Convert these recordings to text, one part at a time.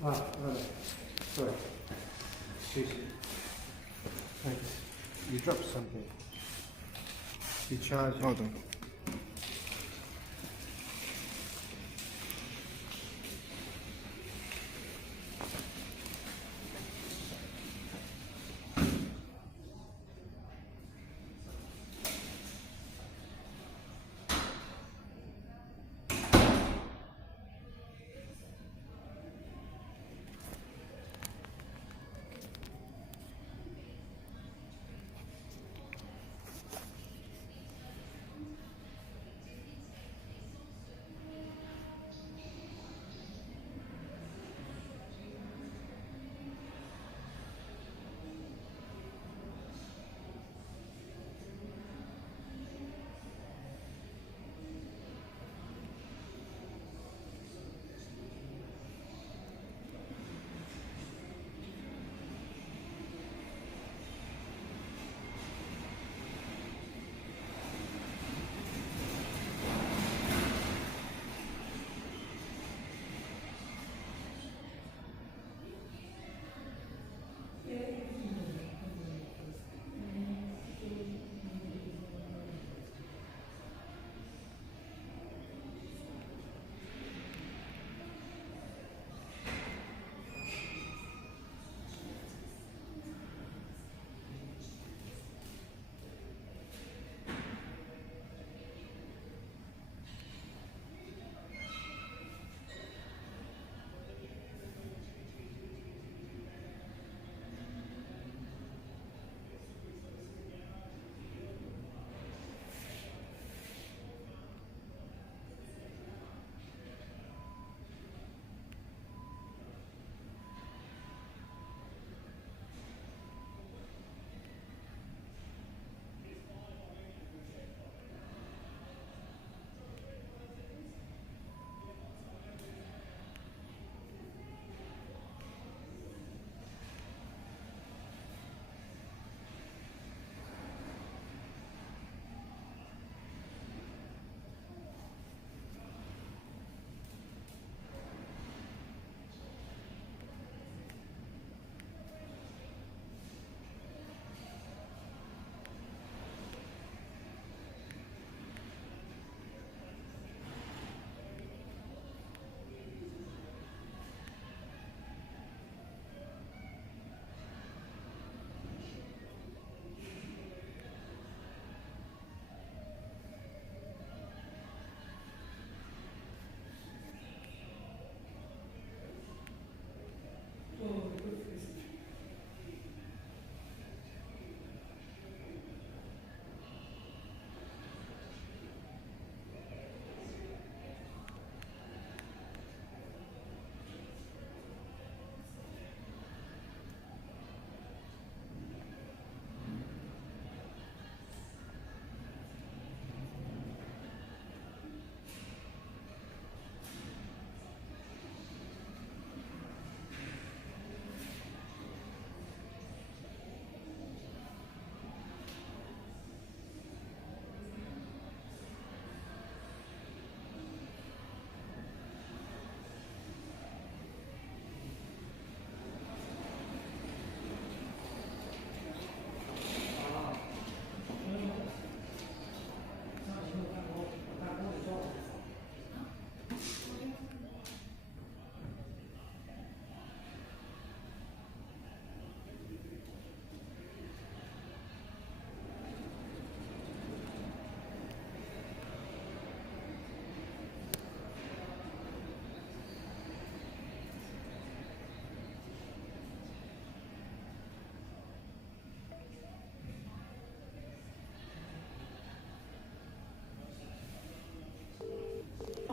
Right. Sorry. Excuse me. Thanks. You dropped something. You charged. Hold on.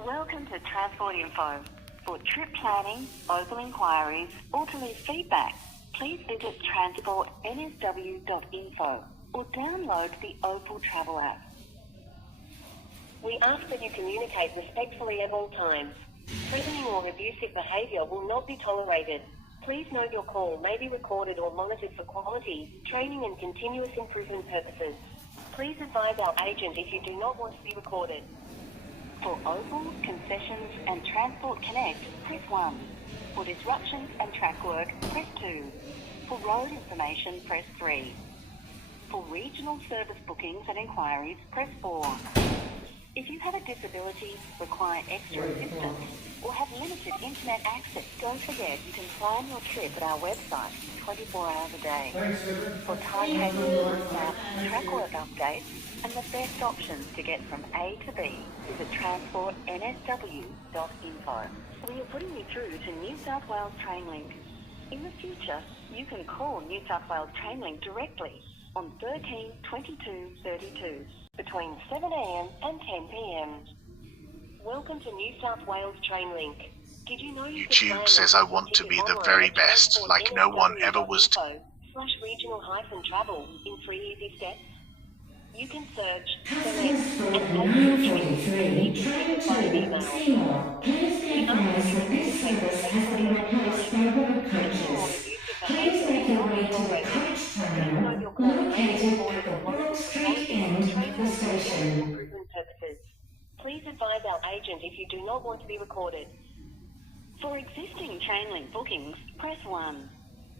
Welcome to Transport Info. For trip planning, local inquiries, or to leave feedback, please visit transportnsw.info or download the Opal Travel app. We ask that you communicate respectfully at all times. Threatening or abusive behaviour will not be tolerated. Please note your call may be recorded or monitored for quality, training and continuous improvement purposes. Please advise our agent if you do not want to be recorded. For Opal, concessions and Transport Connect, press 1. For disruptions and track work, press 2. For road information, press 3. For regional service bookings and inquiries, press 4. If you have a disability, require extra assistance, or have limited internet access, don't forget you can plan your trip at our website 24 hours a day. For timetables, maps, track work updates, and the best options to get from A to B, visit transportnsw.info. We are putting you through to New South Wales Trainlink. In the future, you can call New South Wales Trainlink directly on 13 22 32 between 7 a.m. and 10 p.m. Welcome to New South Wales Trainlink. Did you know you YouTube says I want to be the very best, like no one ever was. /regional-travel in 3 easy steps? You can search, select, and pay your trips Train to Seymour. Please be advised that this service has been replaced by road coaches. Please make your way to the coach terminal located at the Broad Street end of the station. Please advise our agent if you do not want to be recorded. For existing Trainlink bookings, press 1.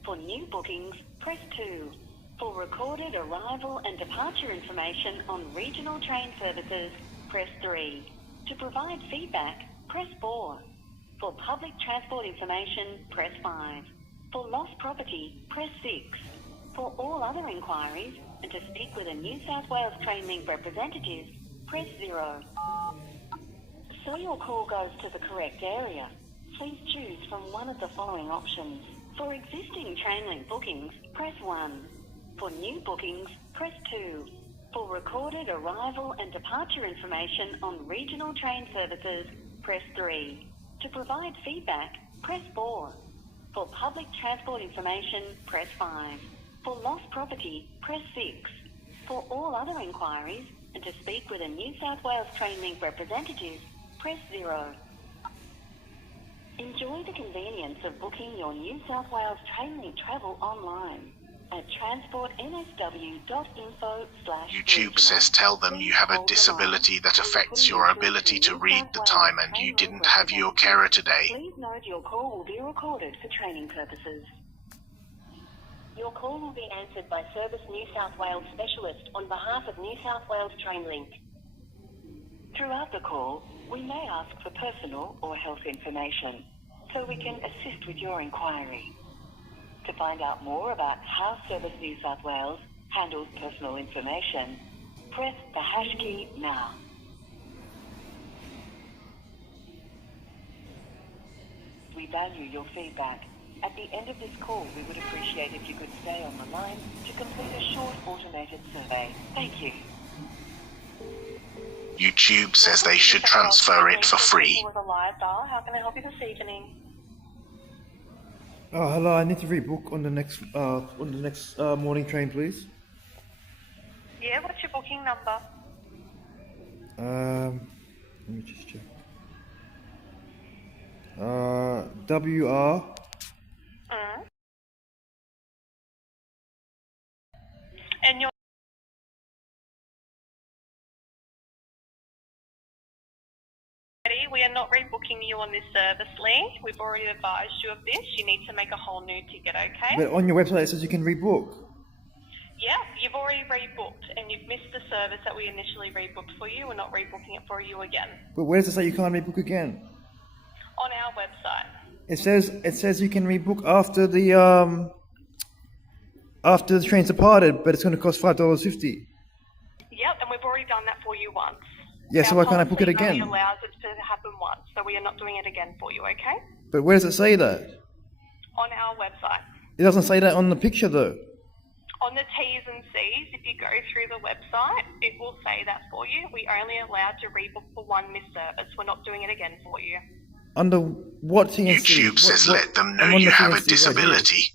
For new bookings, press 2. For recorded arrival and departure information on regional train services, press 3. To provide feedback, press 4. For public transport information, press 5. For lost property, press 6. For all other inquiries, and to speak with a New South Wales Trainlink representative, press 0. So your call goes to the correct area, please choose from one of the following options. For existing Trainlink bookings, press 1. For new bookings, press 2. For recorded arrival and departure information on regional train services, press 3. To provide feedback, press 4. For public transport information, press 5. For lost property, press 6. For all other inquiries, and to speak with a New South Wales Trainlink representative, press 0. Enjoy the convenience of booking your New South Wales Trainlink travel online at transportnsw.info/. YouTube says tell them you have a disability that affects your ability to read the time and you didn't have your carer today. Please note your call will be recorded for training purposes. Your call will be answered by Service New South Wales specialist on behalf of New South Wales Trainlink. Throughout the call, we may ask for personal or health information, so we can assist with your inquiry. To find out more about how Service New South Wales handles personal information, press the hash key now. We value your feedback. At the end of this call, we would appreciate if you could stay on the line to complete a short automated survey. Thank you. YouTube says they should transfer it for free. How can I help you this evening? Oh, hello. I need to rebook on the next morning train, please. Yeah, what's your booking number? Let me just check. WR. And your we are not rebooking you on this service, Lee. We've already advised you of this. You need to make a whole new ticket, okay? But on your website it says you can rebook. Yeah, you've already rebooked and you've missed the service that we initially rebooked for you. We're not rebooking it for you again. But where does it say you can't rebook again? On our website. It says you can rebook after the train's departed, but it's going to cost $5.50. Yep, and we've already done that for you once. Yeah, so why can't I book it again? It allows it to happen once, so we are not doing it again for you, okay? But where does it say that? On our website. It doesn't say that on the picture though. On the T's and C's, if you go through the website, it will say that for you. We only allowed to rebook for one missed service. We're not doing it again for you. Under what TNC? YouTube says let them know you have a disability.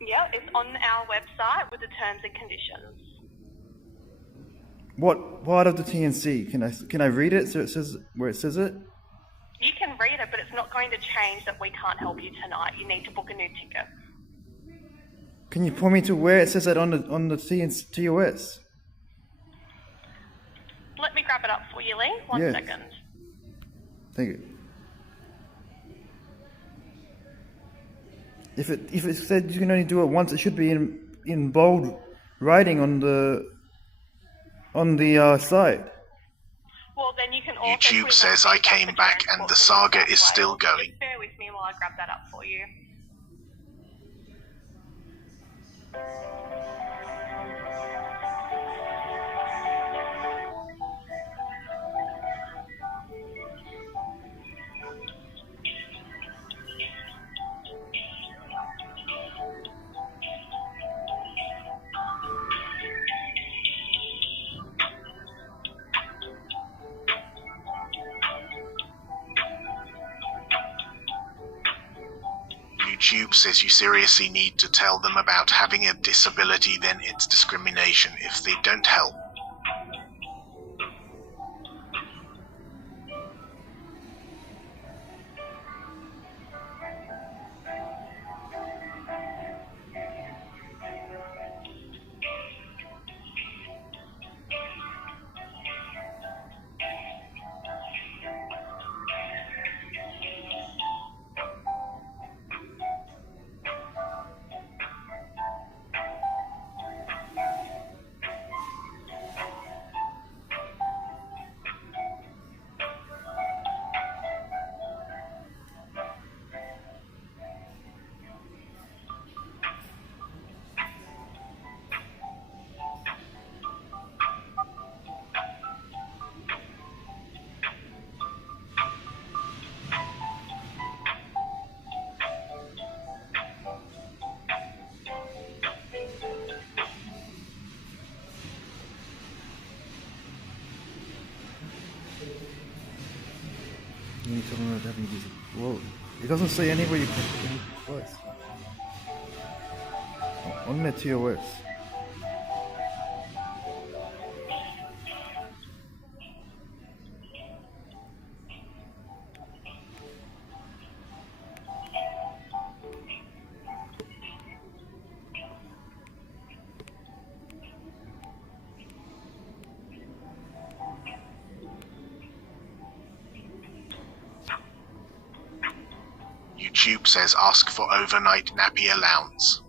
Yeah, it's on our website with the terms and conditions. What part of the TNC? Can I read it so it says where it says it? You can read it, but it's not going to change that we can't help you tonight. You need to book a new ticket. Can you point me to where it says that on the TOS? Let me grab it up for you, Lee. One second. Thank you. If it said you can only do it once, it should be in bold writing on the site. Well, then you can also YouTube put in says that I feedback came for back transport and the for saga New South is still Wales. going. Just bear with me while I grab that up for you. YouTube says you seriously need to tell them about having a disability, then it's discrimination if they don't help. You tell them about having these. Well, it doesn't say anywhere you can do it twice. On their TOS. YouTube says ask for overnight nappy allowance.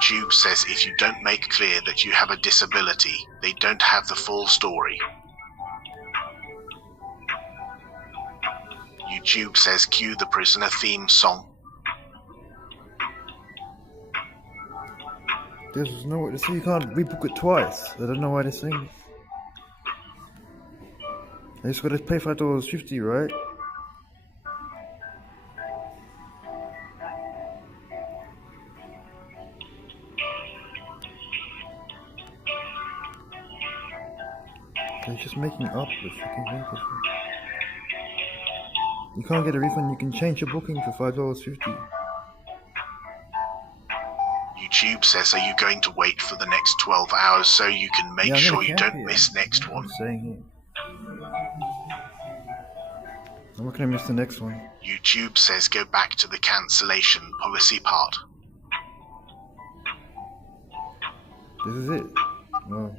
YouTube says if you don't make clear that you have a disability, they don't have the full story. YouTube says cue the prisoner theme song. There's no, so you can't rebook it twice. I don't know why they're saying this. I just gotta pay $5.50, right? They're just making up the freaking thing. You can't get a refund, you can change your booking for $5.50. YouTube says, are you going to wait for the next 12 hours so you can make sure you don't miss next one? I'm saying here. I'm not gonna miss the next one. YouTube says go back to the cancellation policy part. This is it. Oh.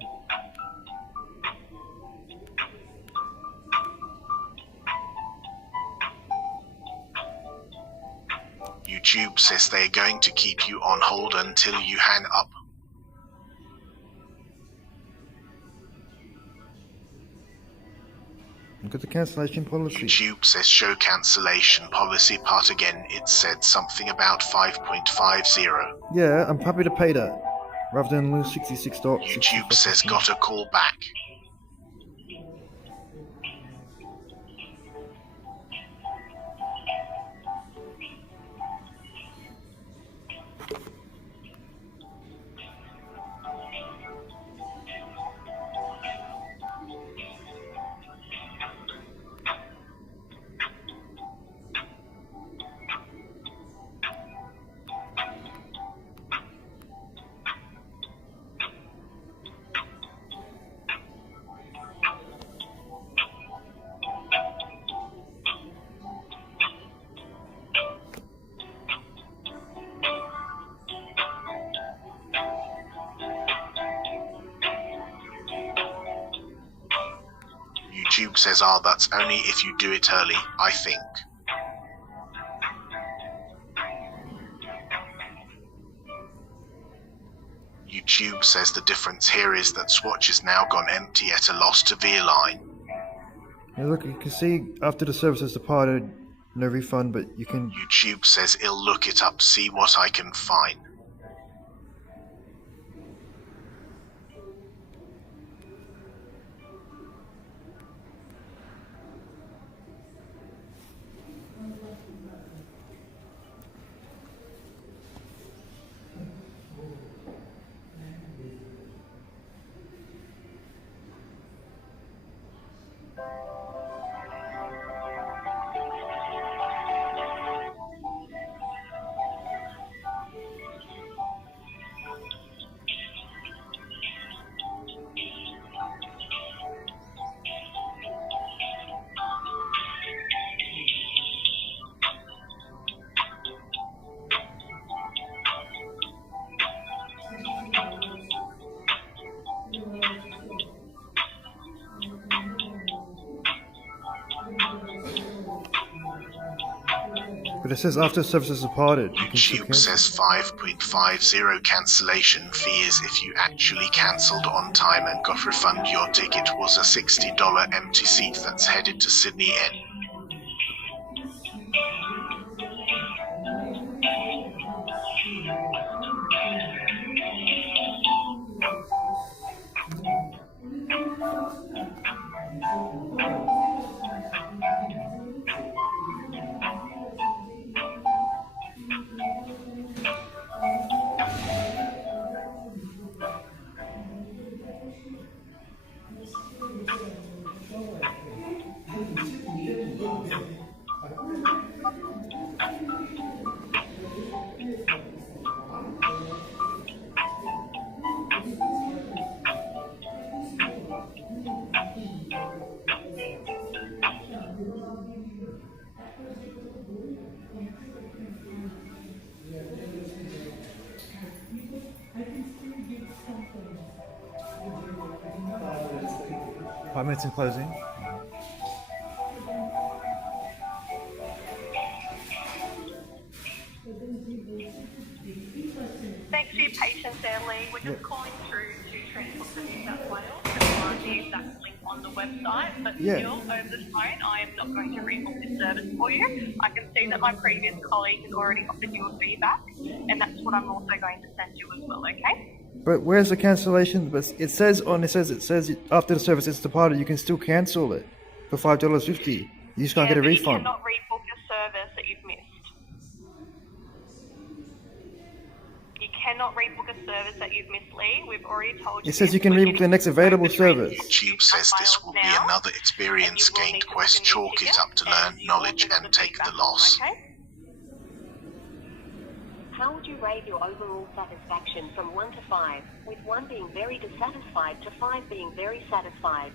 YouTube says they're going to keep you on hold until you hang up. Look at the cancellation policy. YouTube says show cancellation policy part again. It said something about 5.50. Yeah, I'm happy to pay that. Rather than lose $66. YouTube says got a call back. YouTube says, that's only if you do it early, I think. YouTube says the difference here is that Swatch is now gone empty at a loss to Veerline. Yeah, look, you can see after the service has departed, no refund, but you can... YouTube says I'll look it up, see what I can find. But it says after service has departed. YouTube says 5.50 cancellation fee is if you actually cancelled on time and got refunded. Your ticket was a $60 empty seat that's headed to Sydney N. Five minutes in closing. Thanks for your patience there, Lee. We're just calling through to Transport for New South Wales to find the exact link on the website, but still, over the phone, I am not going to rebook this service for you. I can see that my previous colleague has already offered you a feedback, and that's what I'm also going to send you as well, okay? But where's the cancellation? But it says after the service is departed, you can still cancel it for $5.50. You just can't get a refund. You cannot rebook a service that you've missed. You cannot rebook a service that you've missed, Lee. We've already told you. It says you can rebook the next available service. YouTube says this will be another experience gained. Quest, chalk it up to learn knowledge and take the loss. Okay? How would you rate your overall satisfaction from 1 to 5, with 1 being very dissatisfied to 5 being very satisfied?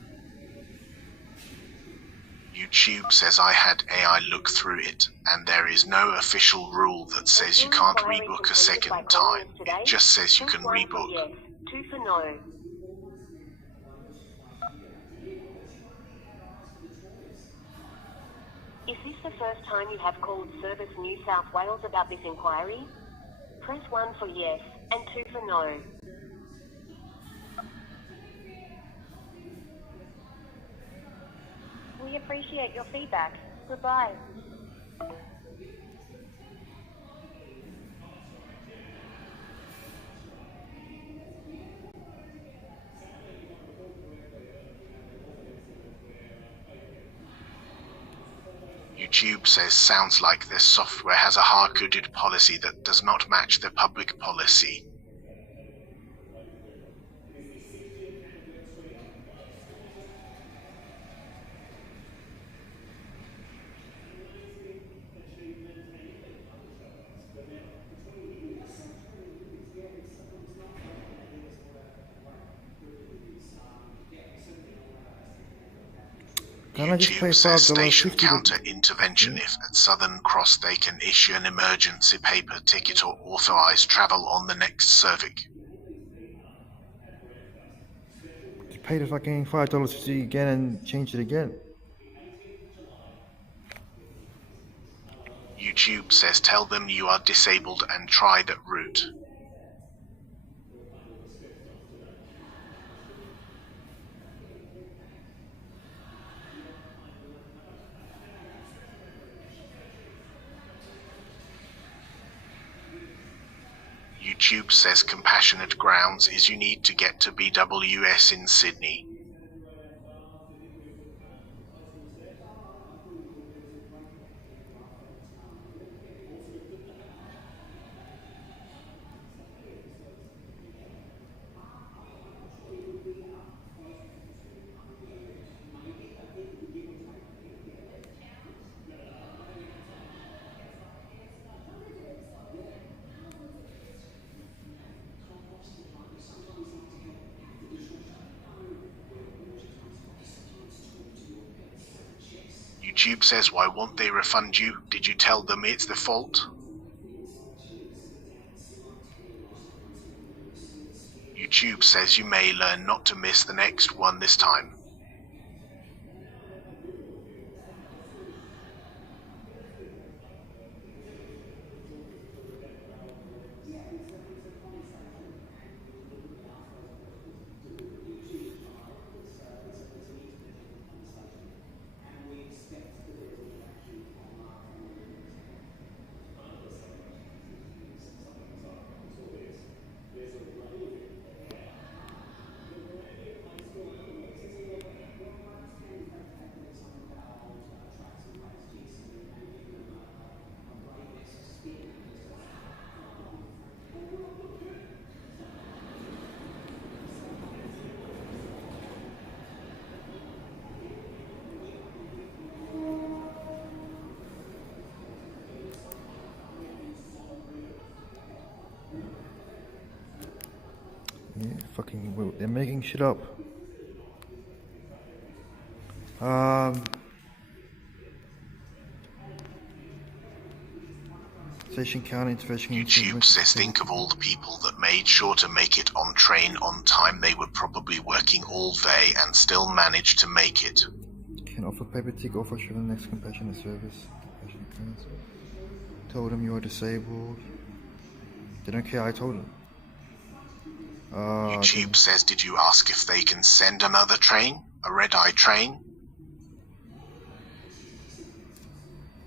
YouTube says I had AI look through it, and there is no official rule that says you can't rebook a second time. It just says you can rebook. Yes, 2 for no. Is this the first time you have called Service New South Wales about this inquiry? Press 1 for yes, and 2 for no. We appreciate your feedback. Goodbye. YouTube says sounds like this software has a hard-coded policy that does not match the public policy. Can I just pay YouTube says station $5.50? counter intervention if at Southern Cross they can issue an emergency paper ticket or authorize travel on the next service. Just pay the fucking $5.50 again and change it again. YouTube says tell them you are disabled and try that route. YouTube says compassionate grounds is you need to get to BWS in Sydney. YouTube says why won't they refund you? Did you tell them it's the fault? YouTube says you may learn not to miss the next one this time. Yeah, fucking, they're making shit up. Station counter intervention. YouTube says think of all the people that made sure to make it on train on time. They were probably working all day and still managed to make it. Can offer paper ticket or for sure the next compassionate service. Told them you are disabled. They don't care, I told them. YouTube says did you ask if they can send another train? A red-eye train?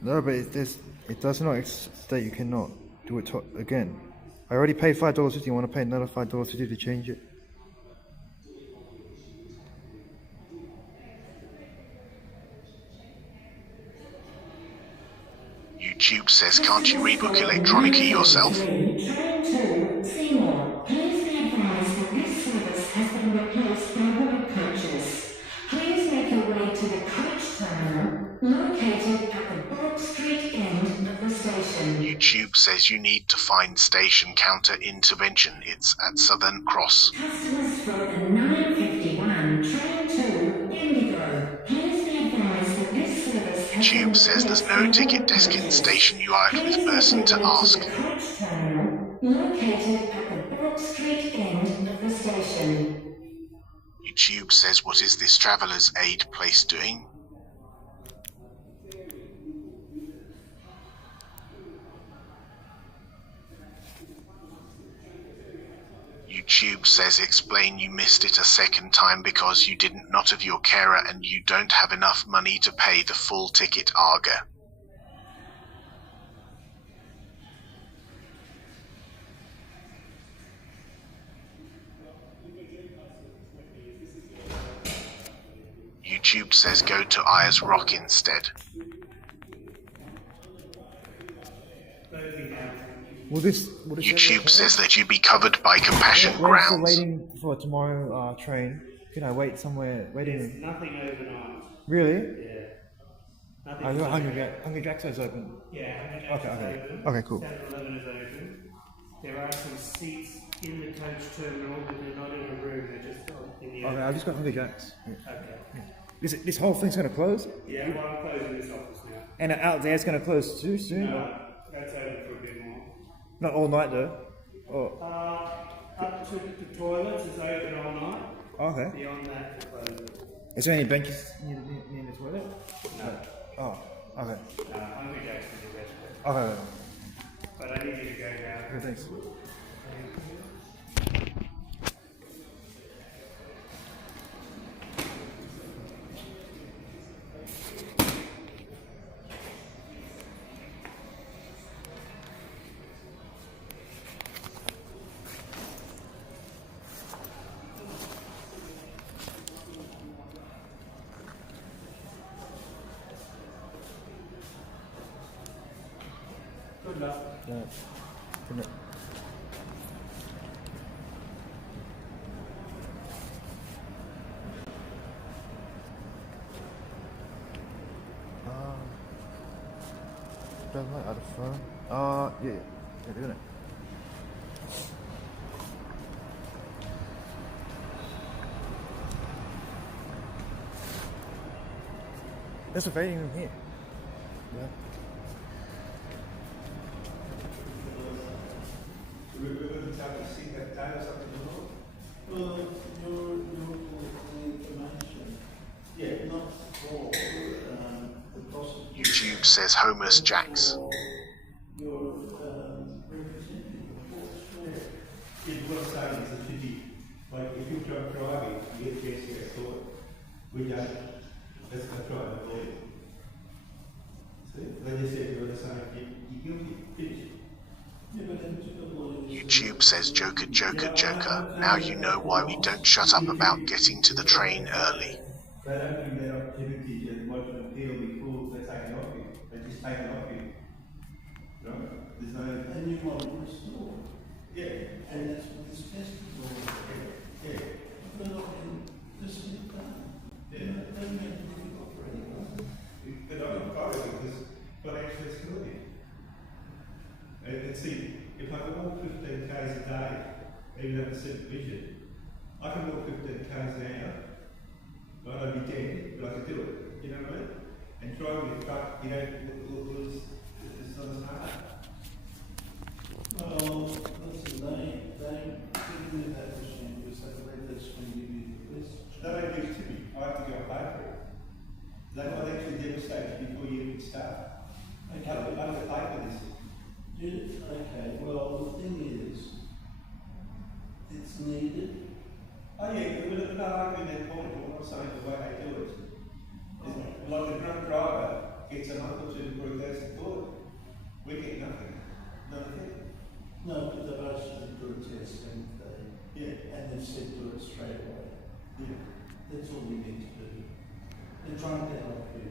No, but it does not state you cannot do it again. I already paid $5.50. You want to pay another $5.50 to change it? YouTube says can't you rebook electronically yourself? Train to Seymour. Please be advised that this service has been replaced by road coaches. Please make your way to the coach terminal located at the Broad Street end of the station. YouTube says you need to find station counter intervention. It's at Southern Cross. Customers from the 951 train to Indigo. Please be advised that this service has YouTube says there's no ticket desk in the station. You are with person to ask. coach terminal located at the Broad Street end of the station. YouTube says what is this traveller's aid place doing? YouTube says explain you missed it a second time because you didn't not of your carer and you don't have enough money to pay the full ticket Arga. YouTube says go to IRL Rock instead. Will this YouTube says that you be covered by compassion We're still grounds. waiting for tomorrow train. Can I wait somewhere? There's nothing overnight. Really? Yeah. Oh, Nothing. your Hungry Jack's is open. Yeah, Okay. open. Okay, cool. 7-Eleven is open. There are some seats in the coach terminal, but they're not in a room. They're just in the. Okay, I've just got Hungry Jack's. Yeah. Okay. This whole thing's gonna close? Yeah, well, I'm closing this office now. And out there's gonna close too soon? No, that's open for a bit more. Not all night though. Oh, Up to the toilets is open all night. okay. Beyond that, we're closed. Is there any benches near the toilet? No. Oh, okay. Hungry Jack's is the best. Okay. But I need you to go now. Okay, thanks. Good luck. Yeah. Good night. Does my other phone? Yeah, doing it. There's a waiting room here. Yeah. We're going to have to see that time or something, you know? Well, your information. Yeah, not for the possible. YouTube says homeless Jacks. Your representative. What I'm saying is it should be, like, if you're driving, you get GPS sorted. We don't. Let's go try and avoid it. See? Then you said you're the same, you're guilty. Finish it. Yeah, but then YouTube says Joker. Now you know why we don't shut up about getting to the train early. They don't give that opportunity to lodge an appeal before they take it off you. They just take it off you. Right? There's no. And you want to restore. Yeah. And that's what this test is all about. Yeah. But I can just get it done. Yeah. Don't make it difficult for anyone. But I don't follow it because financial accessibility. And see, if I can walk 15 k's a day, even at a certain vision, I can walk 15 k's an hour. Right, I'd be dead, but I could do it. You know what I mean? And driving a truck, you know, it's not as hard. Well, listen, they give me that machine because they believe that's going to give you the best. They don't give it to me. I have to go pay for it. They might actually demonstrate before you even start. Okay. I have to pay for this. Okay, well, the thing is, it's needed. Oh yeah, but we're not arguing that point, what I'm saying, the way they do it. Is like the drunk driver gets a month or two before he goes to court. We get nothing. Nothing. No, but they've asked you to do a test and they've said do it straight away. Yeah. That's all we need to do. They're trying to help you.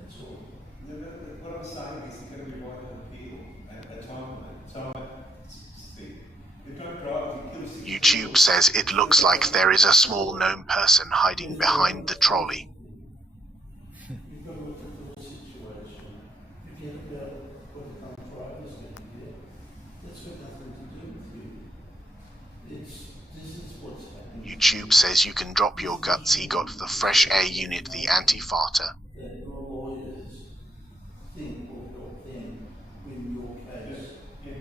That's all. What I'm saying is they're going to be right on appeal at the time. YouTube says it looks like there is a small known person hiding behind the trolley. You've got to look at the whole situation. Forget about what the current driver's going to get. That's got nothing to do with you. This is what's happening. YouTube says you can drop your guts. He got the fresh air unit, the anti-farter. That your lawyers think or can win your case. Yeah.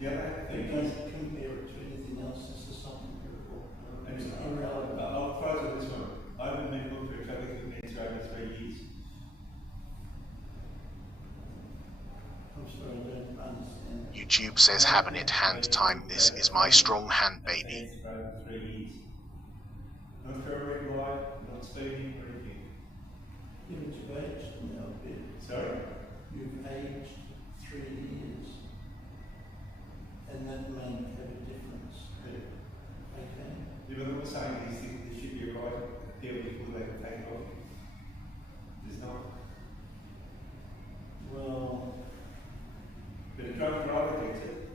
The other thing is, don't compare it to anything else. This is something critical. It's irrelevant. I'll close with this one. I haven't been booked for a traffic offence for over 3 years. I'm sorry, I don't understand. YouTube says Habanit hand time. This is my strong hand, baby. For over 3 years. Not for a red light, not speeding or anything. Yeah, but you've aged now a bit. Sorry? You've aged 3 years. And that may have a difference. Yeah. Okay? Yeah, but I'm not saying there should be a right appeal before they can take it off. There's not. Well, But a drunk driver gets it.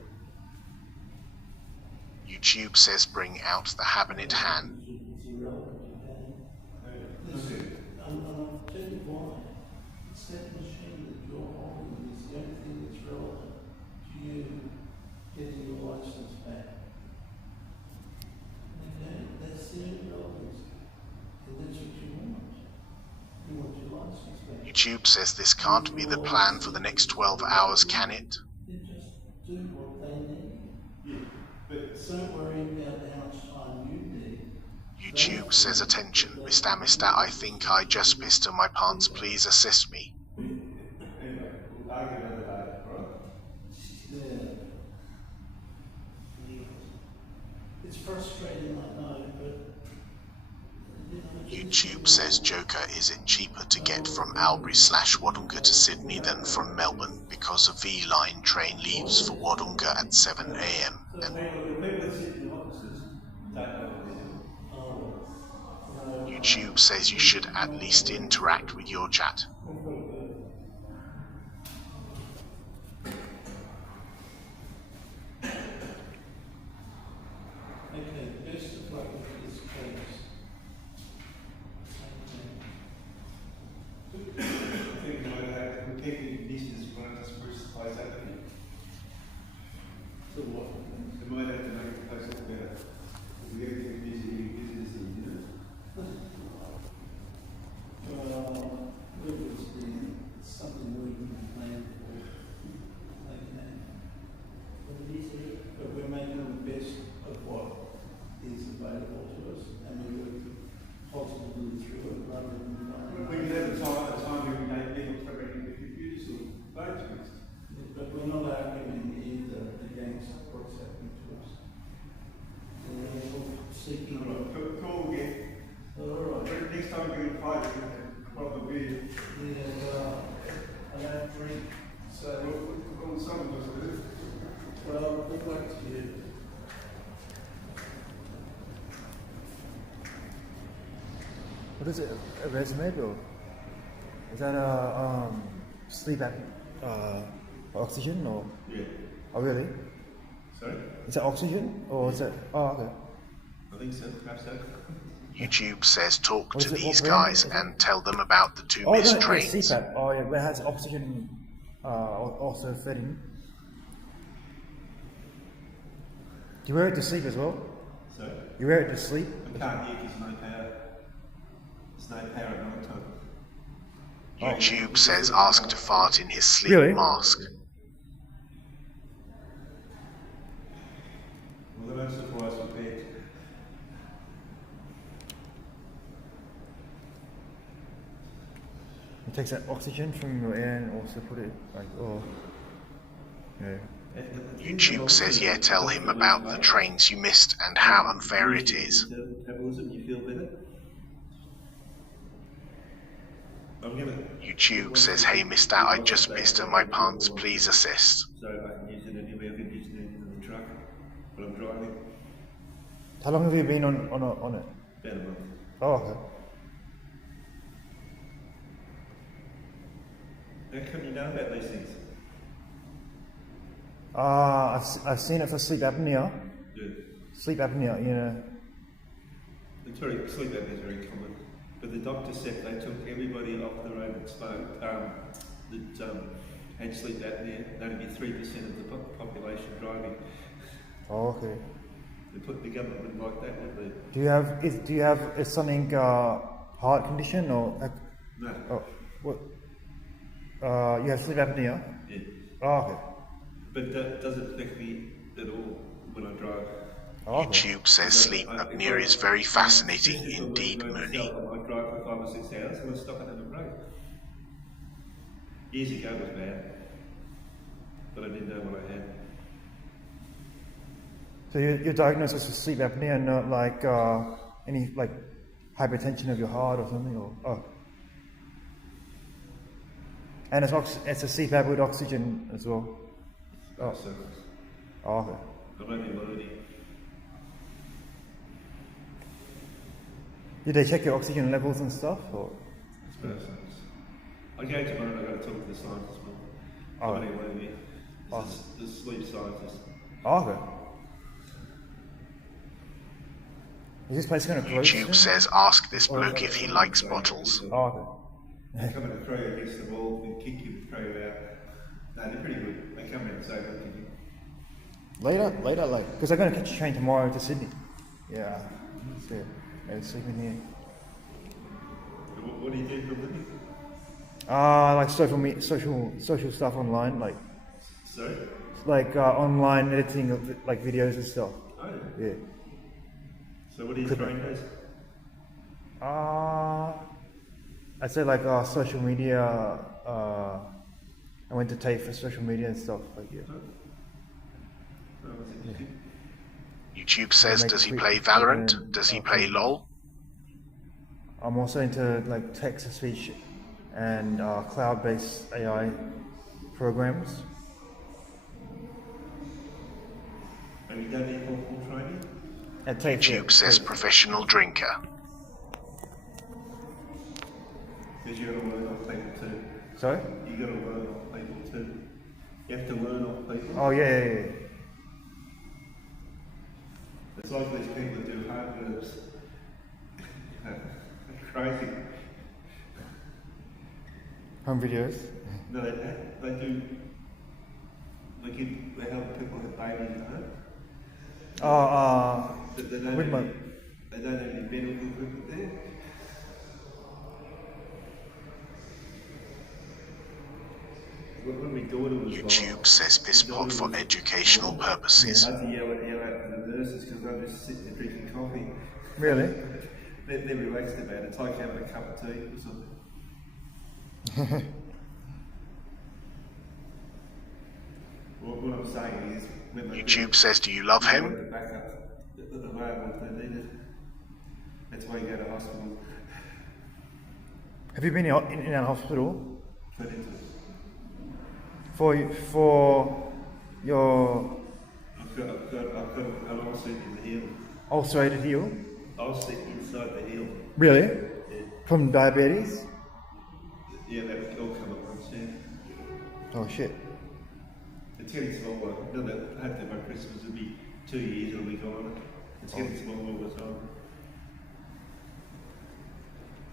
YouTube says bring out the Habanit hand. it's irrelevant, okay? Listen, I'll tell you why. It's that machine that you're holding is the only thing that's relevant to you getting your license back. Okay? That's the only relevance. And that's what you want. You want your license back. YouTube says this can't be the plan for the next 12 hours, can it? Then just do what they need. yeah, but Don't worry about how much time you need. YouTube says attention, Mr. I think I just pissed on my pants, please assist me. anyway, we'll argue another day, alright? Yeah. It's frustrating, I know, but you know, YouTube says Joker, is it cheaper to get from Albury/Wodonga to Sydney than from Melbourne because a V-line train leaves for Wodonga at 7 AM and The people that sit in the offices don't know what they're doing. oh, no. YouTube says you should at least interact with your chat. Okay, best of luck with this case. I think we keep the conditions when I just push the place out of here. So what? It might have to make the place look better. If we get the conditions, you know. It was something we didn't plan for. Okay. But we're making the best of what is available to us, and we work positively through it rather than We can have a time when we make people programming the computers or phones with. But we're not arguing either against what's happening to us. We're seeking. Call again. All right. Next time we're going to fight, we're going to have a proper beer. Yeah, I don't drink, so Well, some of us do. well, good luck to you. What is it? A resume or is that a sleep oxygen or? Yeah. Oh really? Sorry? Is that oxygen or is that? Oh okay. I think so, perhaps so. YouTube says talk What to is it, these what brand guys is it? and tell them about the two Oh no, missed yeah, trains. CPAP. Oh yeah, but it has oxygen also fed in. Do you wear it to sleep as well? So, You wear it to sleep? I can't hear because no power. There's no power at night time. YouTube says ask to fart in his sleep Really? mask. Well, they're not surprised with bed. It takes that oxygen from your air and also put it like yeah. YouTube says yeah, tell him about the trains you missed and how unfair it is. Metabolism, you feel better? I'm gonna. YouTube says hey mister, I just pissed on my pants, please assist. So I can use it anywhere. I can use it in the truck when I'm driving. How long have you been on it? About a month. Oh okay. How come you know about these things? I've seen it for sleep apnea. Good. Sleep apnea, you know. It's very, sleep apnea is very common. But the doctor said they took everybody off the road that smoked, that had sleep apnea, and only 3% of the population driving. Oh okay. The government wouldn't like that, would they? Do you have is something heart condition or No. oh what? You have sleep apnea? Yeah. Oh okay. But that doesn't affect me at all when I drive. Oh, okay. YouTube says sleep apnea is very fascinating indeed, Mooney. I drive for 5 or 6 hours and I stop at another break. Years ago it was bad, but I didn't know what I had. So you're diagnosed with sleep apnea, and not like any like hypertension of your heart or something, or and it's a CPAP with oxygen as well. Oh, service. Oh, okay. I'm only learning. Did they check your oxygen levels and stuff, or? It's better service. I go tomorrow and I got to talk to the scientist. Oh. I'm only learning. The sleep scientist. Oh, okay. Is this place going to close soon? YouTube says ask this bloke if he likes bottles. Oh, They come and throw you against the wall and kick you, throw you out. No, they're pretty good. They come in and say they'll kick you. okay. Later, because I'm going to catch a train tomorrow to Sydney. Yeah. So, maybe sleeping here. What do you do for a living? Like social stuff online, like Sorry? online editing of like videos and stuff. Oh, Yeah. so what do you train as? I'd say like social media. I went to TAFE for social media and stuff. Like yeah. Oh, was it? YouTube says does he play Valorant? Does he play LOL? I'm also into like text to speech and cloud-based AI programs. Have you done any full training? At TAFE, YouTube says professional drinker. Because you got to learn off people too. Sorry? You got to learn off people too. You have to learn off people. Oh yeah. It's like these people that do hard verbs. Crazy. Home videos. No, they do. They help people have babies at home. They don't with have my any, they don't have any medical equipment there. When my daughter was YouTube says piss pot for educational purposes. I had to yell at the nurses because I was sitting there drinking coffee. really. They're relaxed about it. It's like having a cup of tea or something. What I'm saying is, when they YouTube says do you love they him? want the backup available if they need it. That's why you go to hospital. Have you been in a hospital Put into it. for your I've got an ulcer in the heel. ulcerated heel? Ulcer inside the heel. Really? Yeah, From diabetes? yeah, that would all come at once. Yeah. Oh shit. It's getting smaller. No, that hopefully by Christmas it'll be 2 years. It'll be gone. It's getting smaller all the time.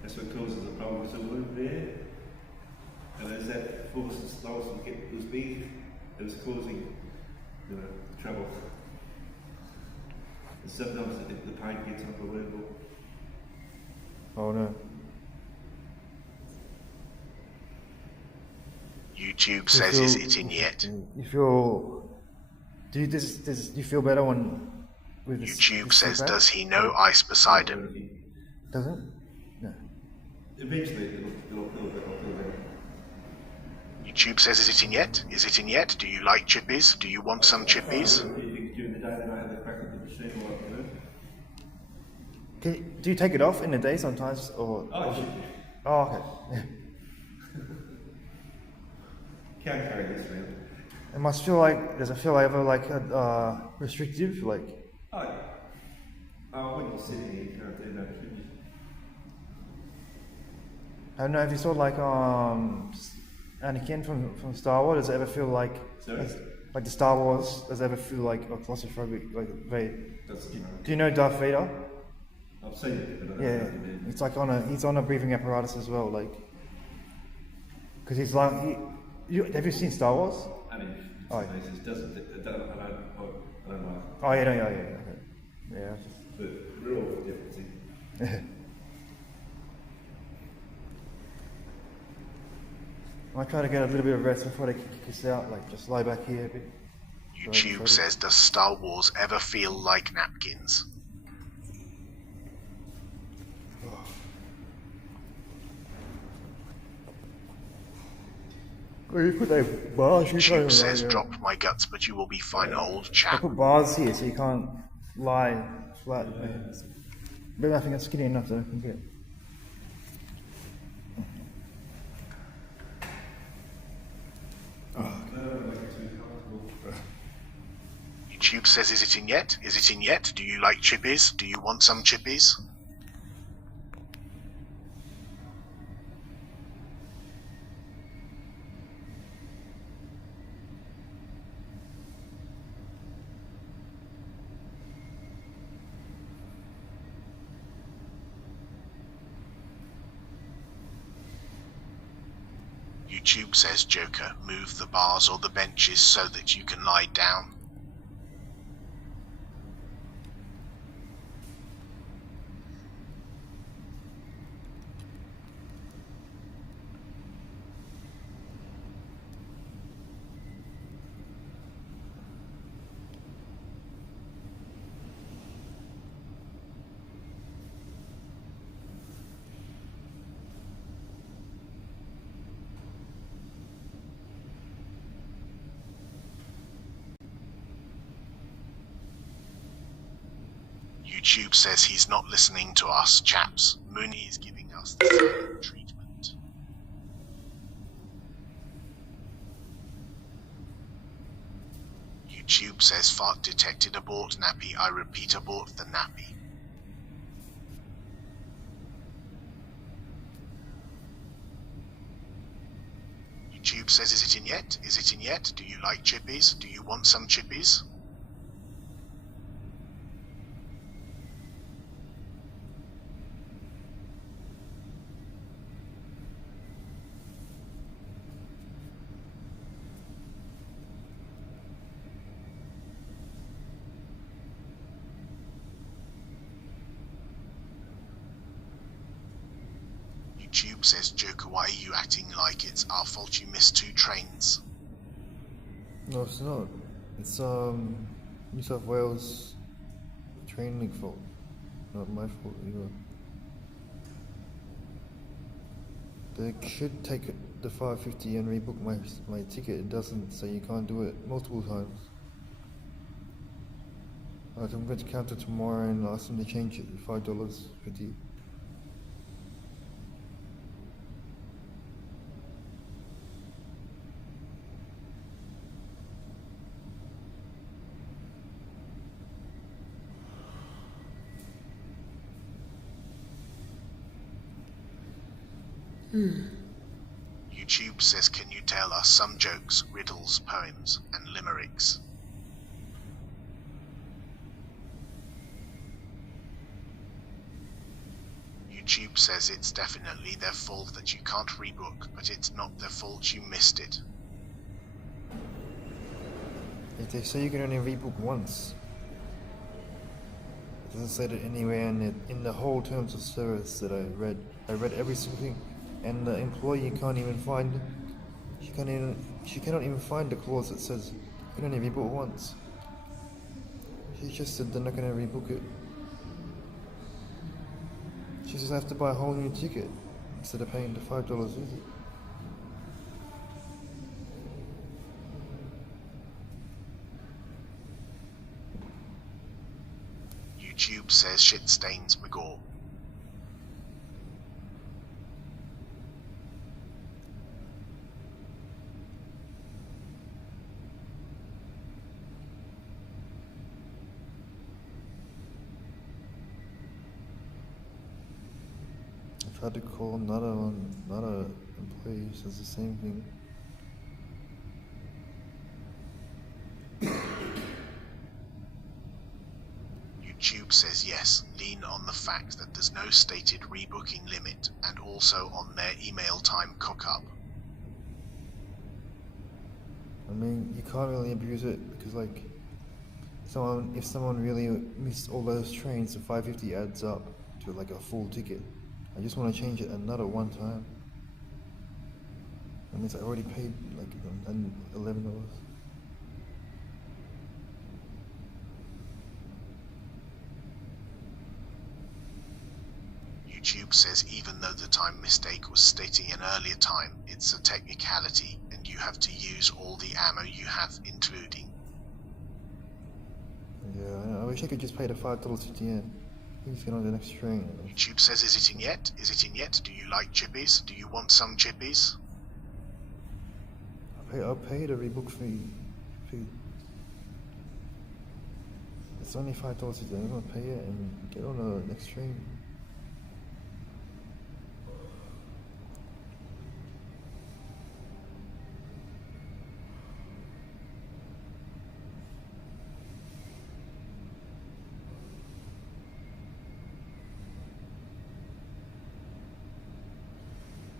That's what causes the problem. There's a wound there, and as that forces the ulcer to get was big, it was causing trouble. And sometimes the pain gets unbelievable. Oh no. YouTube says is it in yet? You feel? Do you feel better when with this? YouTube this says CPAP? does he know Ice Poseidon? Doesn't? No. Eventually, it'll feel better. YouTube says is it in yet? Is it in yet? Do you like chippies? Do you want some chippies? During the day, they might have the crack of the machine like Do you take it off in the day sometimes, or? Oh, shit. Oh, okay. Can't carry this around. It must feel like. Does it feel ever like restrictive? Like. Oh, when you're sitting here, you can't do that. I don't know if you saw like Anakin from Star Wars. Does it ever feel like Sorry? like the Star Wars? Does it ever feel like claustrophobic? Like very? That's Do you know Darth Vader? I've seen it, but I don't Yeah, know the name. it's like he's on a breathing apparatus as well, like because he's like have you seen Star Wars? I mean, Oh. it doesn't. I don't like. Oh yeah, no, yeah, okay. Yeah. But we're all different. I try to get a little bit of rest before they kick us out, like just lie back here a bit. YouTube says does Star Wars ever feel like napkins? Where you put that bars? You YouTube can't says lie. drop my guts, but you will be fine, old I chap. put bars here so you can't lie flat. But I think that's skinny enough that I can get. YouTube says, is it in yet? Is it in yet? Do you like chippies? Do you want some chippies? YouTube says, Joker, move the bars or the benches so that you can lie down. YouTube says he's not listening to us, chaps. Mooney is giving us the silent treatment. YouTube says fart detected, abort nappy. I repeat, abort the nappy. YouTube says, is it in yet? Is it in yet? Do you like chippies? Do you want some chippies? YouTube says, Joker, why are you acting like it's our fault you missed 2 trains? No, it's not. It's New South Wales train link fault. Not my fault either. They should take the 550 and rebook my ticket. It doesn't, so you can't do it multiple times. Alright, I'm going to counter tomorrow and ask them to change it to $5.50. YouTube says, can you tell us some jokes, riddles, poems, and limericks? YouTube says it's definitely their fault that you can't rebook, but it's not their fault you missed it. If they say you can only rebook once, it doesn't say that anywhere in the whole terms of service that I read every single thing, and the employee can't even find. She cannot even find the clause that says you can only rebook once. She just said they're not going to rebook it. She says I have to buy a whole new ticket instead of paying the $5 visit. YouTube says shit stains McGaw. I tried to call another employee who says the same thing. YouTube says yes, lean on the fact that there's no stated rebooking limit, and also on their email time cock-up. I mean, you can't really abuse it because, like, if someone really missed all those trains, the 550 adds up to like a full ticket. I just want to change it another one time. That means I already paid like $11. YouTube says even though the time mistake was stating an earlier time, it's a technicality and you have to use all the ammo you have, including. Yeah, I wish I could just pay the $5.50 yen. Please get on the next train. YouTube says, is it in yet? Is it in yet? Do you like chippies? Do you want some chippies? I'll pay the rebook fee. It's only $5 a day. I'm gonna pay it and get on the next train.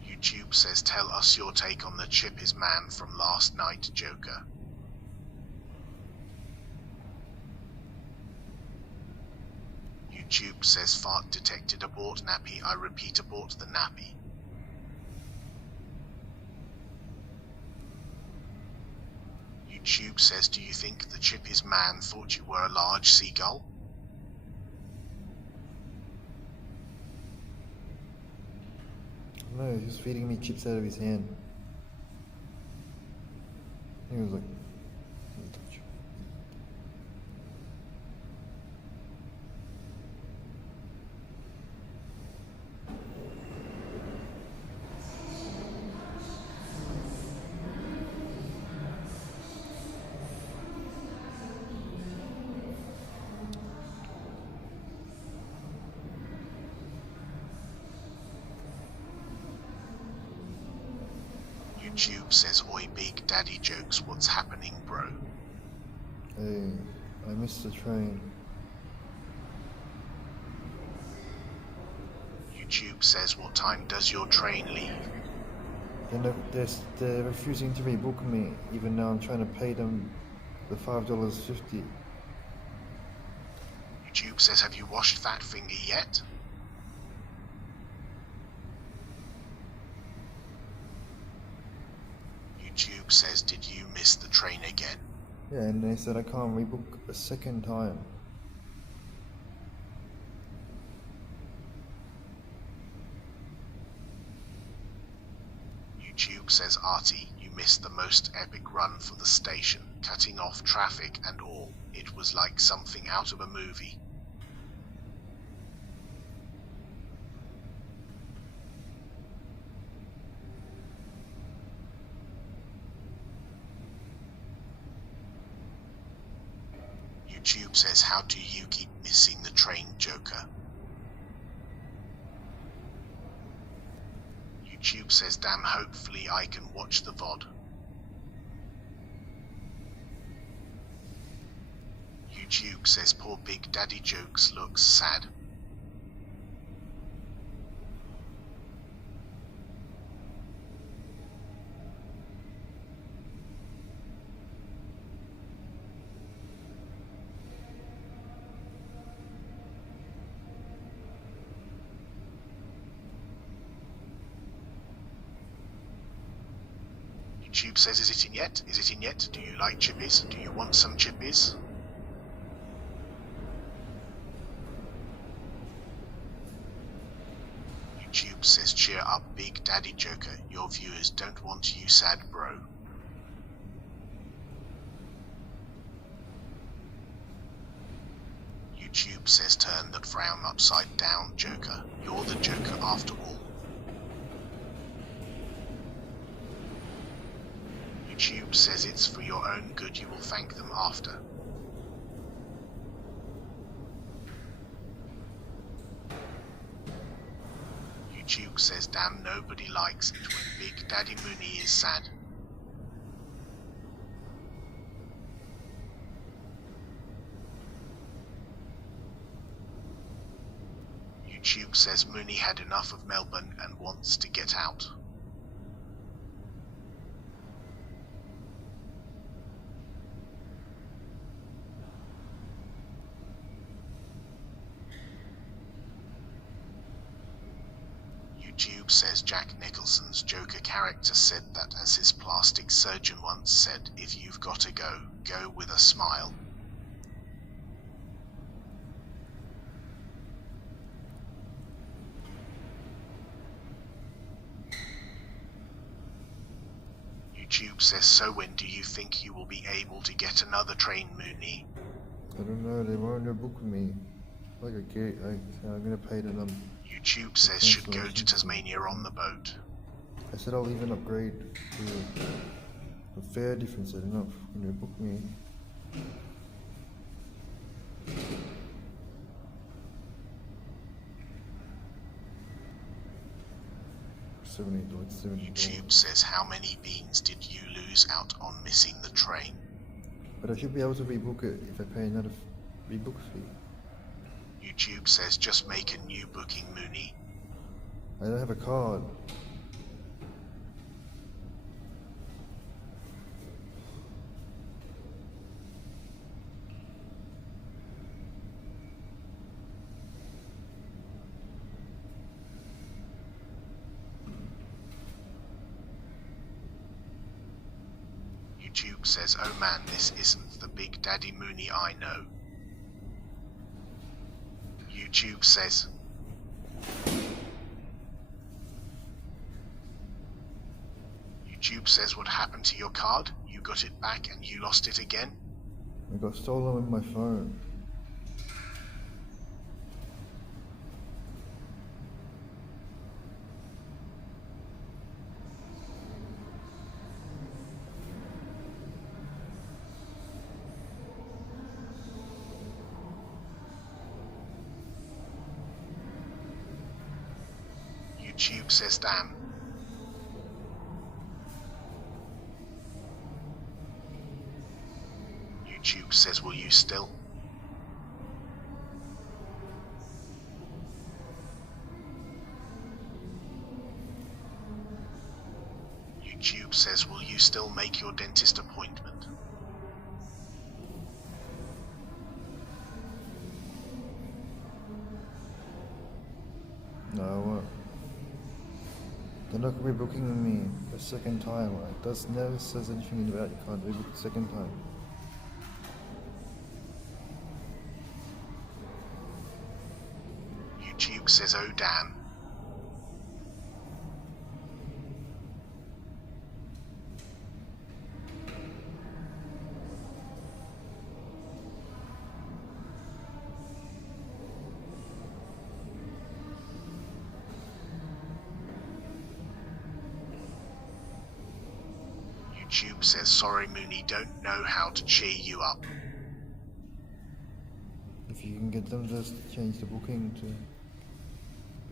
YouTube says, tell us your take on the chippies man from last night, Joker. YouTube says, fart detected, abort nappy. I repeat, abort the nappy. YouTube says, do you think the chippies man thought you were a large seagull? No, he was feeding me chips out of his hand. He was like, YouTube says, oi big daddy jokes, what's happening, bro? hey, I missed the train. YouTube says, what time does your train leave? They're refusing to rebook me, even though I'm trying to pay them the $5.50. YouTube says, have you washed that finger yet? YouTube says, did you miss the train again? Yeah, and they said I can't rebook a second time. YouTube says, Artie, you missed the most epic run for the station, cutting off traffic and all. It was like something out of a movie. YouTube says, how do you keep missing the train, Joker? YouTube says, damn, hopefully I can watch the VOD. YouTube says, poor Big Daddy Jokes looks sad. YouTube says, is it in yet? Is it in yet? Do you like chippies? Do you want some chippies? YouTube says, cheer up, Big Daddy Joker. Your viewers don't want you sad, bro. YouTube says, turn that frown upside down, Joker. You're the Joker after all. YouTube says it's for your own good, you will thank them after. YouTube says, damn, nobody likes it when Big Daddy Mooney is sad. YouTube says Mooney had enough of Melbourne and wants to get out. YouTube says Jack Nicholson's Joker character said that as his plastic surgeon once said, if you've got to go, go with a smile. says, so when do you think you will be able to get another train, Mooney? I don't know, they won't book me. Like I'm gonna pay them. YouTube says should go to Tasmania on the boat. I said I'll even upgrade to the fare difference. I don't know if you're gonna book me. $70. YouTube says how many beans did you lose out on missing the train? But I should be able to rebook it if I pay another rebook fee. YouTube says just make a new booking, Mooney. I don't have a card. YouTube says, oh man, this isn't the Big Daddy Mooney I know. YouTube says, what happened to your card? You got it back and you lost it again? I got stolen with my phone. YouTube says, damn. YouTube says, will you still? YouTube says, will you still make your dentist appointment? No, I won't. They're not rebooking me a second time. It does never says anything about you can't rebook a second time. YouTube says, oh damn. YouTube says, sorry Mooney, don't know how to cheer you up. If you can get them just change the booking to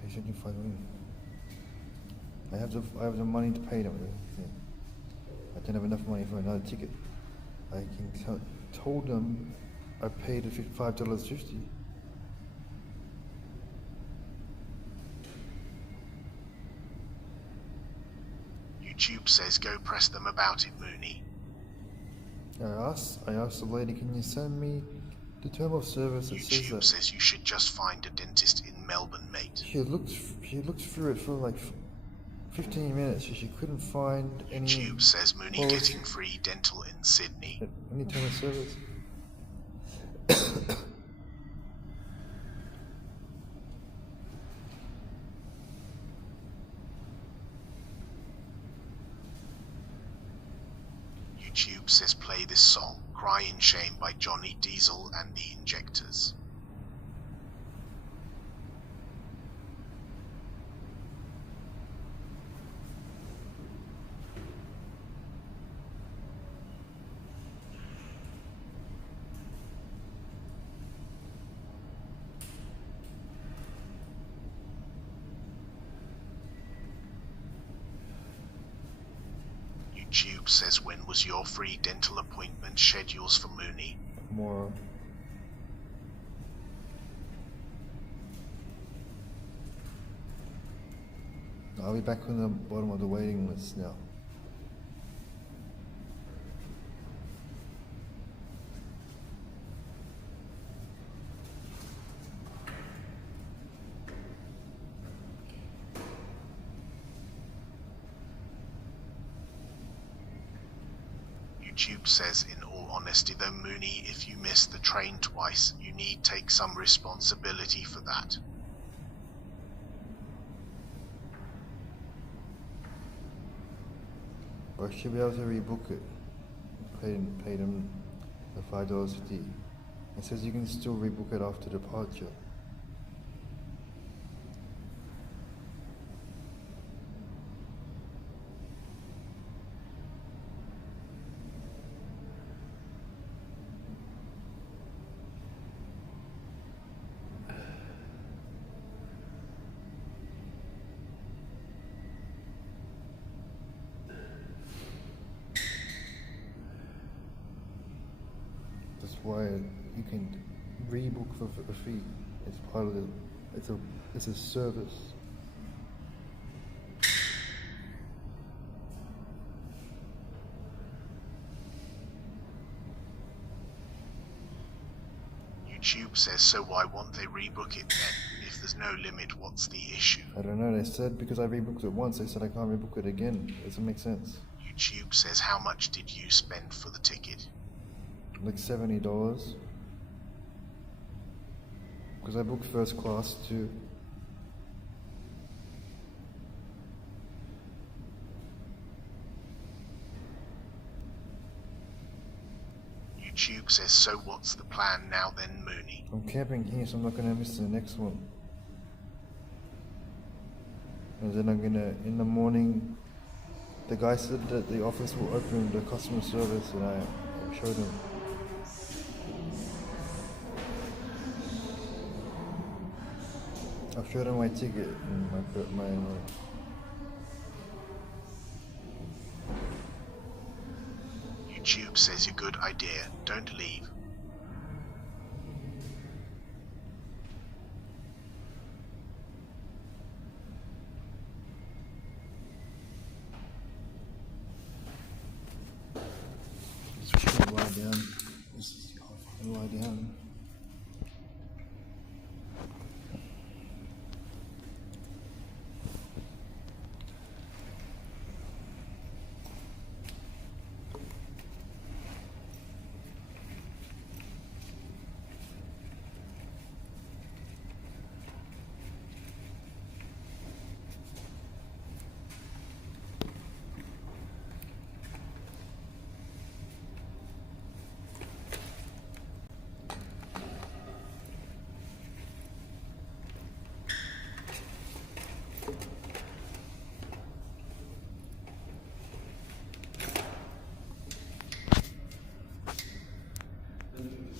patient 5 million. I have the money to pay them. I don't have enough money for another ticket. I can told them I paid $5.50. YouTube says go press them about it, Mooney. I asked the lady, can you send me the term of service that says YouTube that? says you should just find a dentist in Melbourne, mate. She looked through it for like 15 minutes. She couldn't find any. YouTube says Mooney policy. getting free dental in Sydney. Any term of service. YouTube says play this song, Cry in Shame by Johnny Diesel and the Injectors. YouTube says when was your free dental appointment schedules for Mooney? More. I'll be back on the bottom of the waiting list now. YouTube says, in all honesty though, Mooney, if you miss the train twice, you need take some responsibility for that. Or I should be able to rebook it. Pay them the $5.50. It says you can still rebook it after departure. That's why you can rebook for a fee. It's part of the. It's a service. YouTube says, so why won't they rebook it then? If there's no limit, what's the issue? I don't know. They said because I rebooked it once, they said I can't rebook it again. Doesn't make sense. YouTube says, how much did you spend for the ticket? Like $70. Because I booked first class too. YouTube says, so what's the plan now then, Mooney? I'm camping here, so I'm not gonna miss the next one. And then I'm gonna, in the morning, the guy said that the office will open the customer service, and I showed him. I've showed him my ticket and my YouTube says a good idea. Don't leave. just gonna lie down. Just gonna lie down.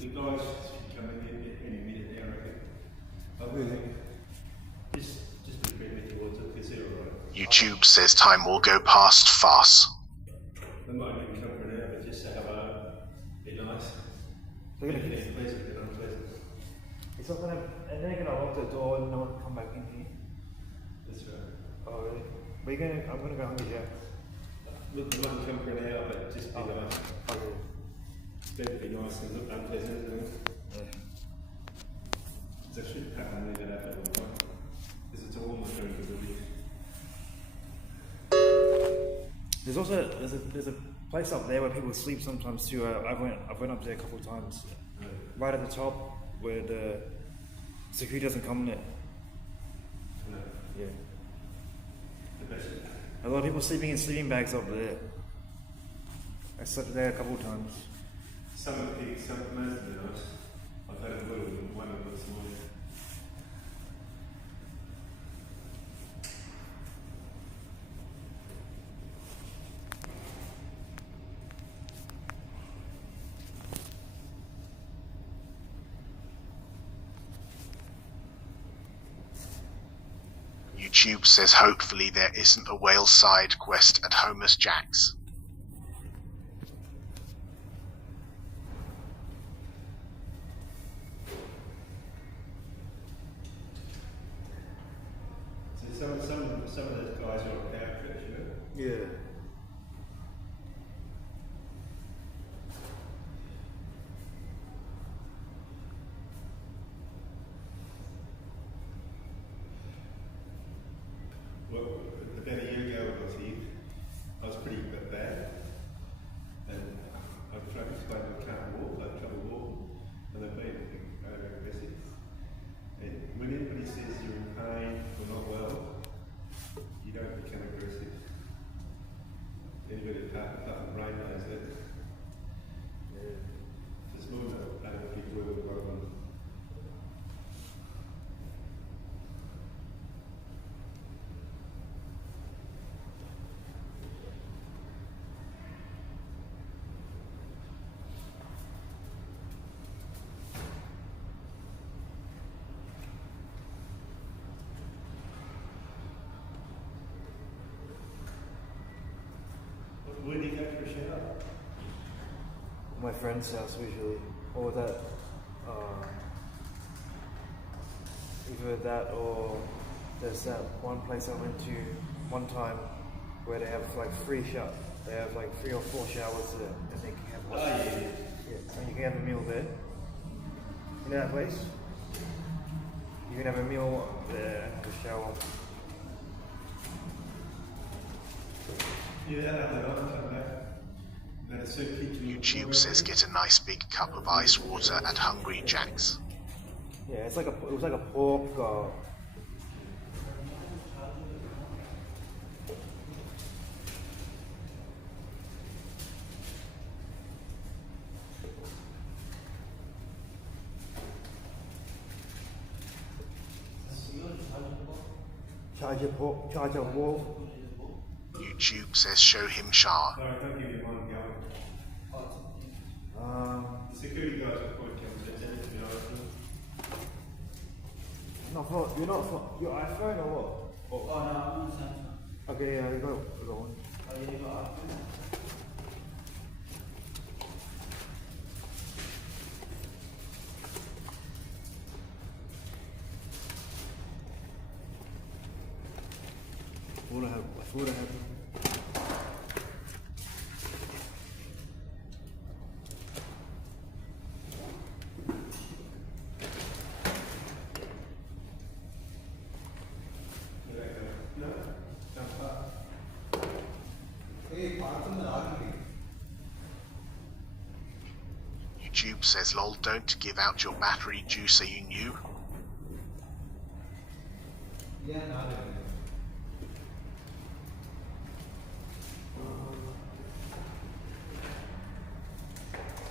The guys should come in any minute now, I reckon. Oh really? Just be friendly towards it, because they're alright. YouTube says time will go past fast. They might even come for an hour, but just say hello, be nice. They're gonna Be pleasant, but unpleasant. It's not gonna, and they're gonna lock the door and no one can come back in here. That's right. Oh really? But you're gonna, I'm gonna go Hungry Jack's. Look, they might come for an hour, but just be nice. Oh really? Better be nice and look unpleasant, isn't it? Yeah. So it should happen, leave it happen all the time. Because it's all almost going to be. There's also there's a place up there where people sleep sometimes too. I went up there a couple of times. Right at the top where the security doesn't come there. No. Yeah. The best. A lot of people sleeping in sleeping bags up there. I slept there a couple of times. Some of the pigs, most of the nice. I've had a little one of them this morning. YouTube says hopefully there isn't a whale side quest at Homer's Jack's. So some of those guys are on power trips, you know? Yeah. Well, about a year ago I was here. I was pretty bad. And I've tried to explain I can't walk, I have trouble walking. And they've been over aggressive. And when anybody says you're in pain or not well, my friend's house usually, or that either that or there's that one place I went to one time where they have like they have like 3 or 4 showers there, and they can have so you can have a meal there. You know that place? You can have a meal there and have a shower. YouTube says get a nice big cup of ice water at Hungry Jack's. Yeah, it was like a pork. Charger wolf. YouTube says show him Shah. No, don't give him one going. The security guys will point cameras, anything You're not for your iPhone or what? Oh, no, I'm on Samsung. Okay, yeah, you got one. Oh, yeah, you got iPhone? I thought I had. YouTube says lol, don't give out your battery juicer, you knew. Yeah, not it.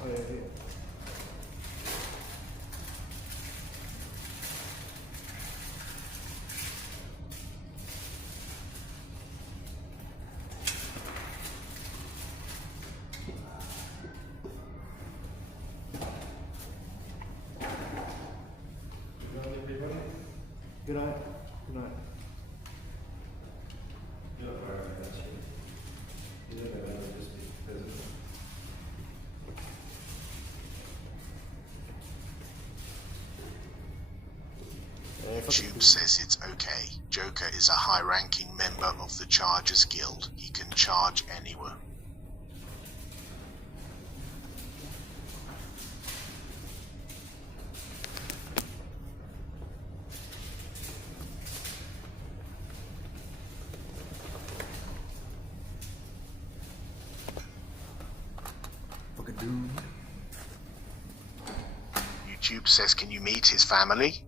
Oh yeah, yeah. Good night. Good night. You're not worried about that shit. You don't know that will just be physical. YouTube says it's okay. Joker is a high-ranking member of the Chargers Guild. He can charge anywhere. YouTube says, can you meet his family?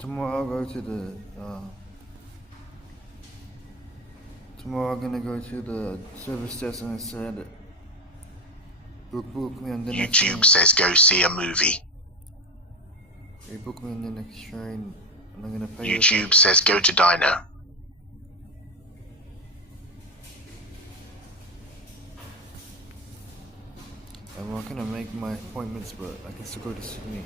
Tomorrow I'll go to the tomorrow I'm gonna go to the service desk and I said book me on the next train. YouTube says go see a movie. They book me on the next train and I'm gonna pay YouTube says go to diner. I'm not gonna make my appointments, but I can still go to Sydney.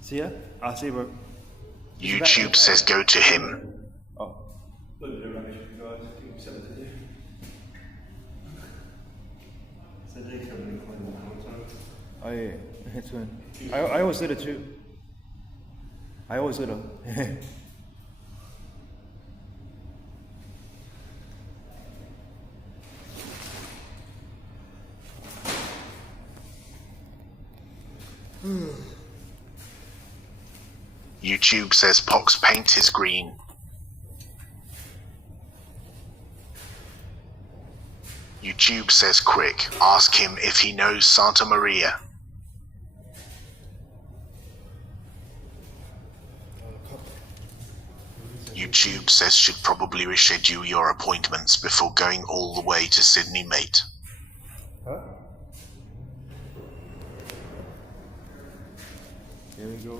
See ya? I'll see you, bro. YouTube says go to him. Oh. Look at the rubbish, guys. Give him something to do. So they come and clean them all the time. Oh yeah, it's fine. I always did it too. I always did it. YouTube says Pox paint is green. YouTube says quick, ask him if he knows Santa Maria. YouTube says should probably reschedule your appointments before going all the way to Sydney, mate. Huh? Here we go.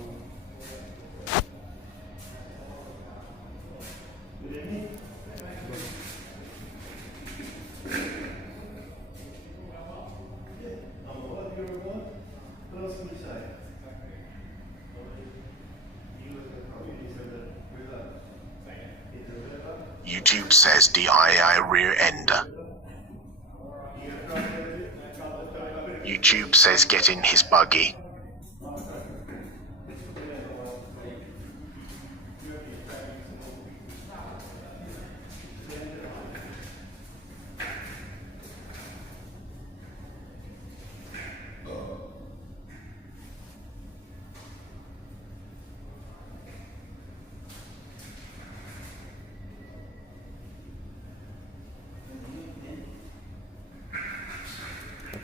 YouTube says DII rear ender. YouTube says get in his buggy.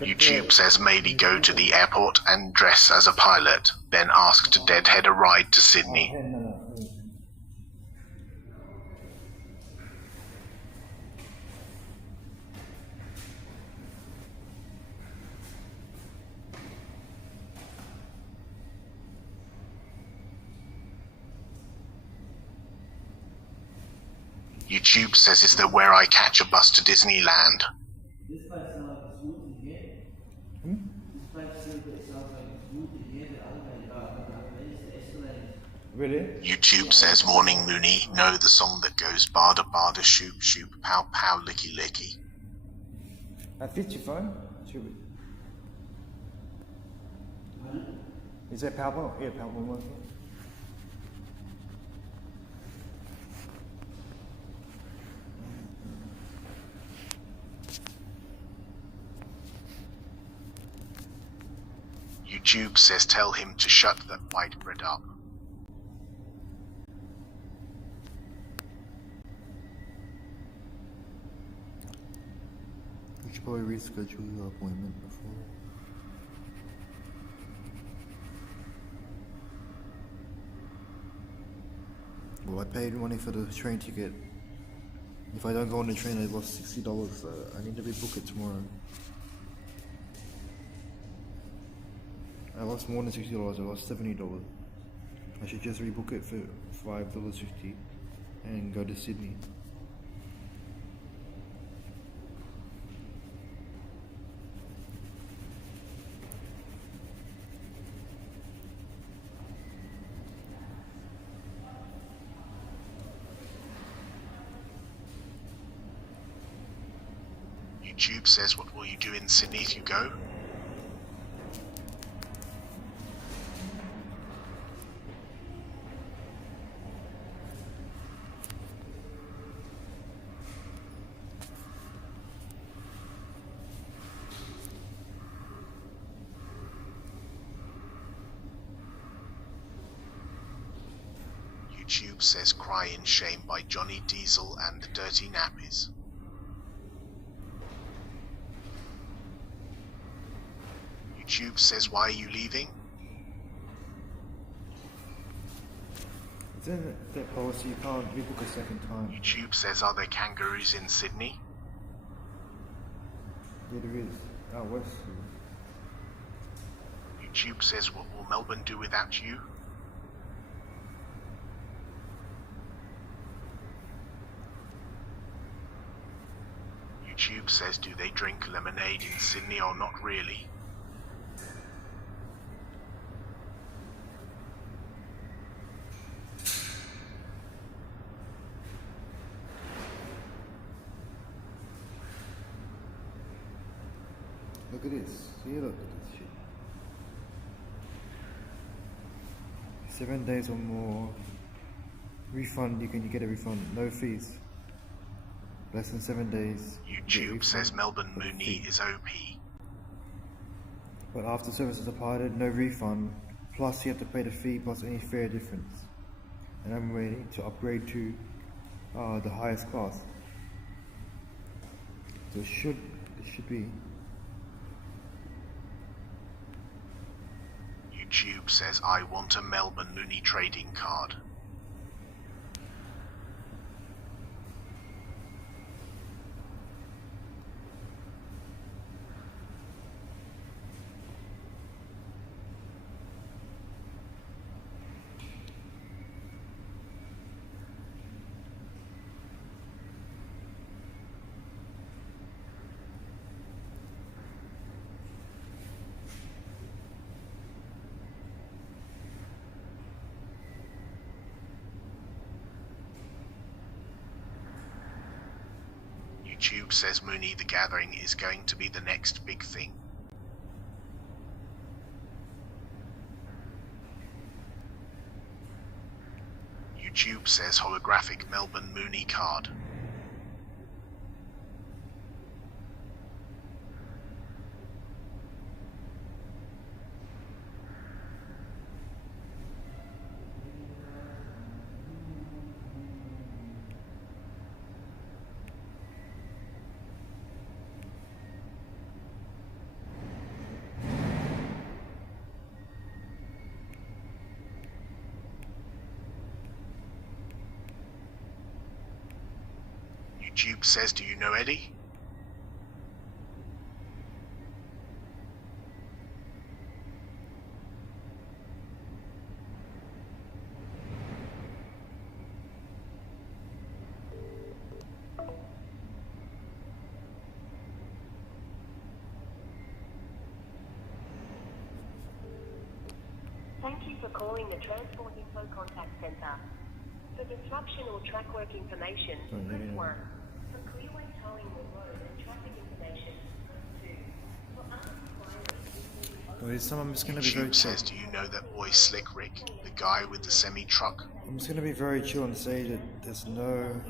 YouTube says maybe go to the airport and dress as a pilot, then ask to deadhead a ride to Sydney. YouTube says is there where I catch a bus to Disneyland? This place sounds like a smoothie here. This place sounds like a smoothie here. The elevator, it's escalating. Really? YouTube says morning Mooney, know the song that goes barda barda shoop shoop pow pow licky licky. At 55? Should be. Is that power? Yeah, power one. YouTube says tell him to shut that white bread up. You should probably reschedule your appointment before. Well, I paid money for the train ticket. If I don't go on the train, I lost $60, so I need to rebook it tomorrow. I lost more than $60, I lost $70. I should just rebook it for $5.50 and go to Sydney. YouTube says what will you do in Sydney if you go? YouTube says cry in shame by Johnny Diesel and the Dirty Nappies. YouTube says why are you leaving? It's in their policy, you can't rebook a second time. YouTube says are there kangaroos in Sydney? Yeah, there is. Out west. YouTube says what will Melbourne do without you? YouTube says do they drink lemonade in Sydney or not really? Look at this. See, look at this shit. 7 days or more. Refund, you get a refund. No fees. Less than 7 days. YouTube says Melbourne Mooney is OP. But after service is departed, no refund. Plus you have to pay the fee plus any fare difference. And I'm ready to upgrade to the highest class. So it It should be. YouTube says I want a Melbourne Mooney trading card. YouTube says Mooney the Gathering is going to be the next big thing. YouTube says holographic Melbourne Mooney card. YouTube says, do you know Eddie? Thank you for calling the Transport Info Contact Centre. For disruption or track work information, press 1. For clearway towing or road and traffic information, press 2. For other inquiries, I'm just going to be very YouTube chill. says, do you know that boy Slick Rick, the guy with the semi-truck? I'm just going to be very chill and say that there's no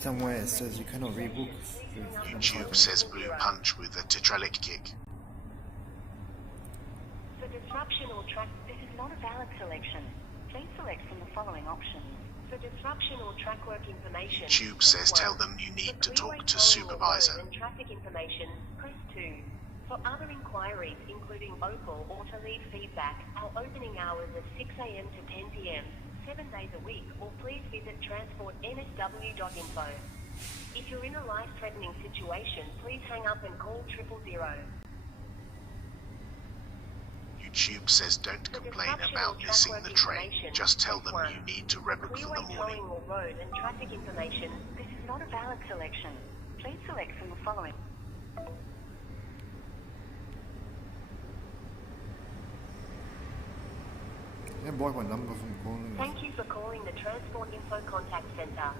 somewhere it says you cannot rebook. YouTube says blue punch with a tetralic kick. for disruption or track, this is not a valid selection. Please select from the following options. For disruption or track work information, YouTube says tell them you need to talk to supervisor. and traffic information, press 2. For other inquiries, including Opal or to leave feedback, our opening hours are 6 a.m. to 10 p.m., 7 days a week, or please visit transportnsw.info. If you're in a life-threatening situation, please hang up and call 000. YouTube says don't complain about missing the train, just tell them you need to rebook for the morning. Towing or road and traffic information, this is not a valid selection. Please select from the following. I block my number from calling. Thank you for calling the Transport Info Contact Centre.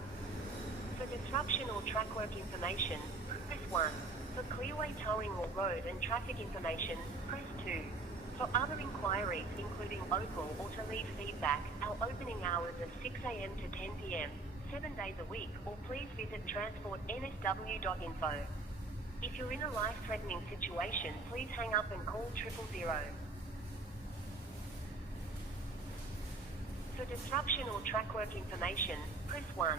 For disruption or track work information, press 1. For clearway towing or road and traffic information, press 2. For other inquiries, including Opal or to leave feedback, our opening hours are 6 a.m. to 10 p.m., 7 days a week, or please visit transportnsw.info. If you're in a life-threatening situation, please hang up and call 000. For disruption or track work information, press 1.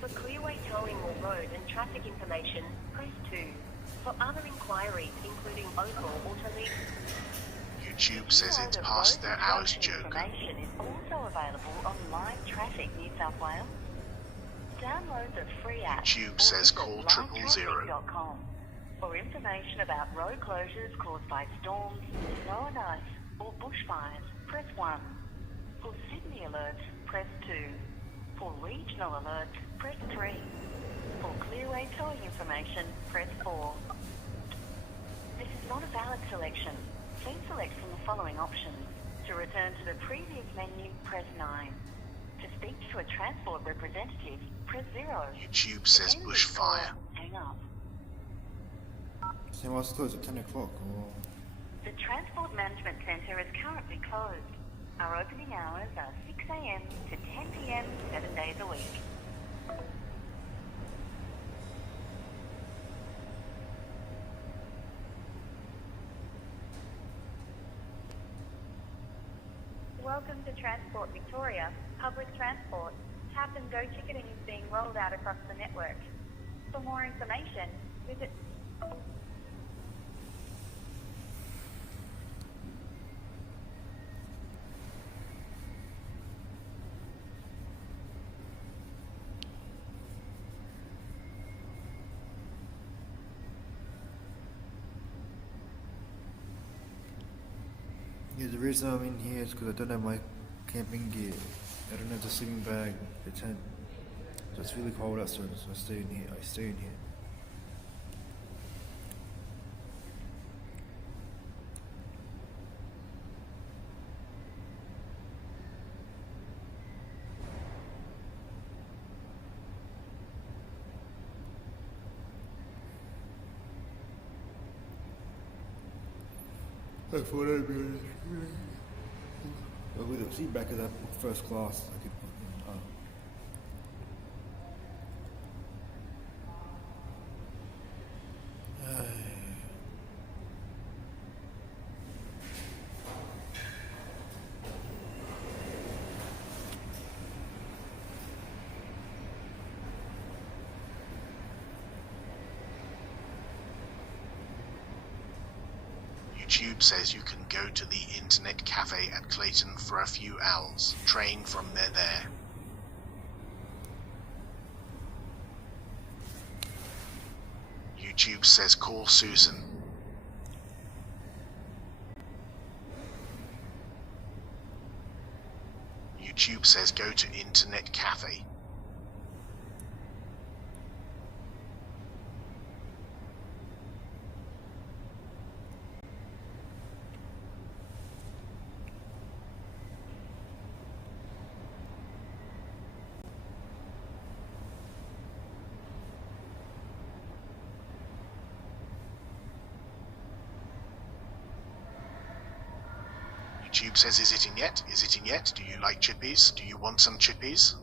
For clearway towing or road and traffic information, press 2. For other inquiries, including Opal or to leave... YouTube says it's past their hours joke. Information is also available on Live Traffic New South Wales. Download the free app. YouTube says call 000. livetraffic.com. For information about road closures caused by storms, snow and ice, or bushfires, press 1. For Sydney alerts, press 2. For regional alerts, press 3. For clearway towing information, press 4. This is not a valid selection. Please select from the following options. To return to the previous menu, press 9. To speak to a transport representative, press 0. YouTube says bushfire. Hang up. So I was closed at 10 o'clock. Or... The Transport Management Centre is currently closed. Our opening hours are 6 a.m. to 10 p.m. 7 days a week. Welcome to Transport Victoria, public transport. Tap and go ticketing is being rolled out across the network. For more information, Visit. Yeah, the reason I'm in here is because I don't have my camping gear. I don't have the sleeping bag, the tent. So it's really cold outside, so I stay in here. I thought I'd be with the seat back of that first class. I could, YouTube says you can go to the internet cafe at Clayton for a few hours. Train from there. YouTube says call Susan. YouTube says go to internet cafe. YouTube says, is it in yet? Is it in yet? Do you like chippies? Do you want some chippies?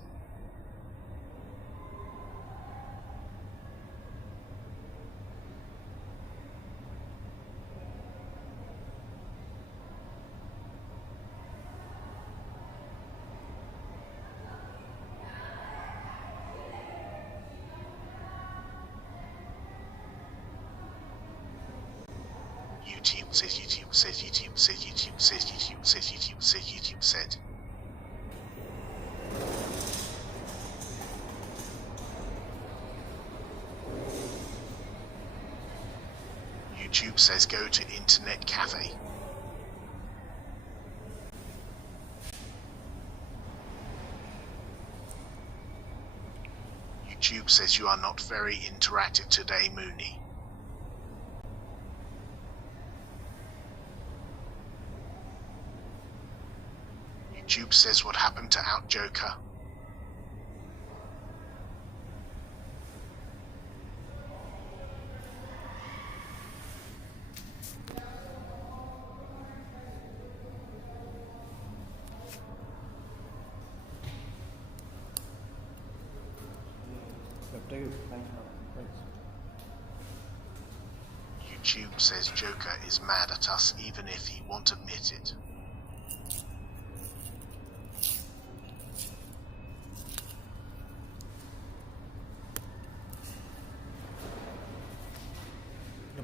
YouTube says, YouTube says, YouTube says, YouTube says, YouTube says, YouTube says, YouTube said. YouTube says go to internet cafe. YouTube says you are not very interactive today, Mooney. YouTube says what happened to Out Joker. YouTube says Joker is mad at us even if he won't admit it.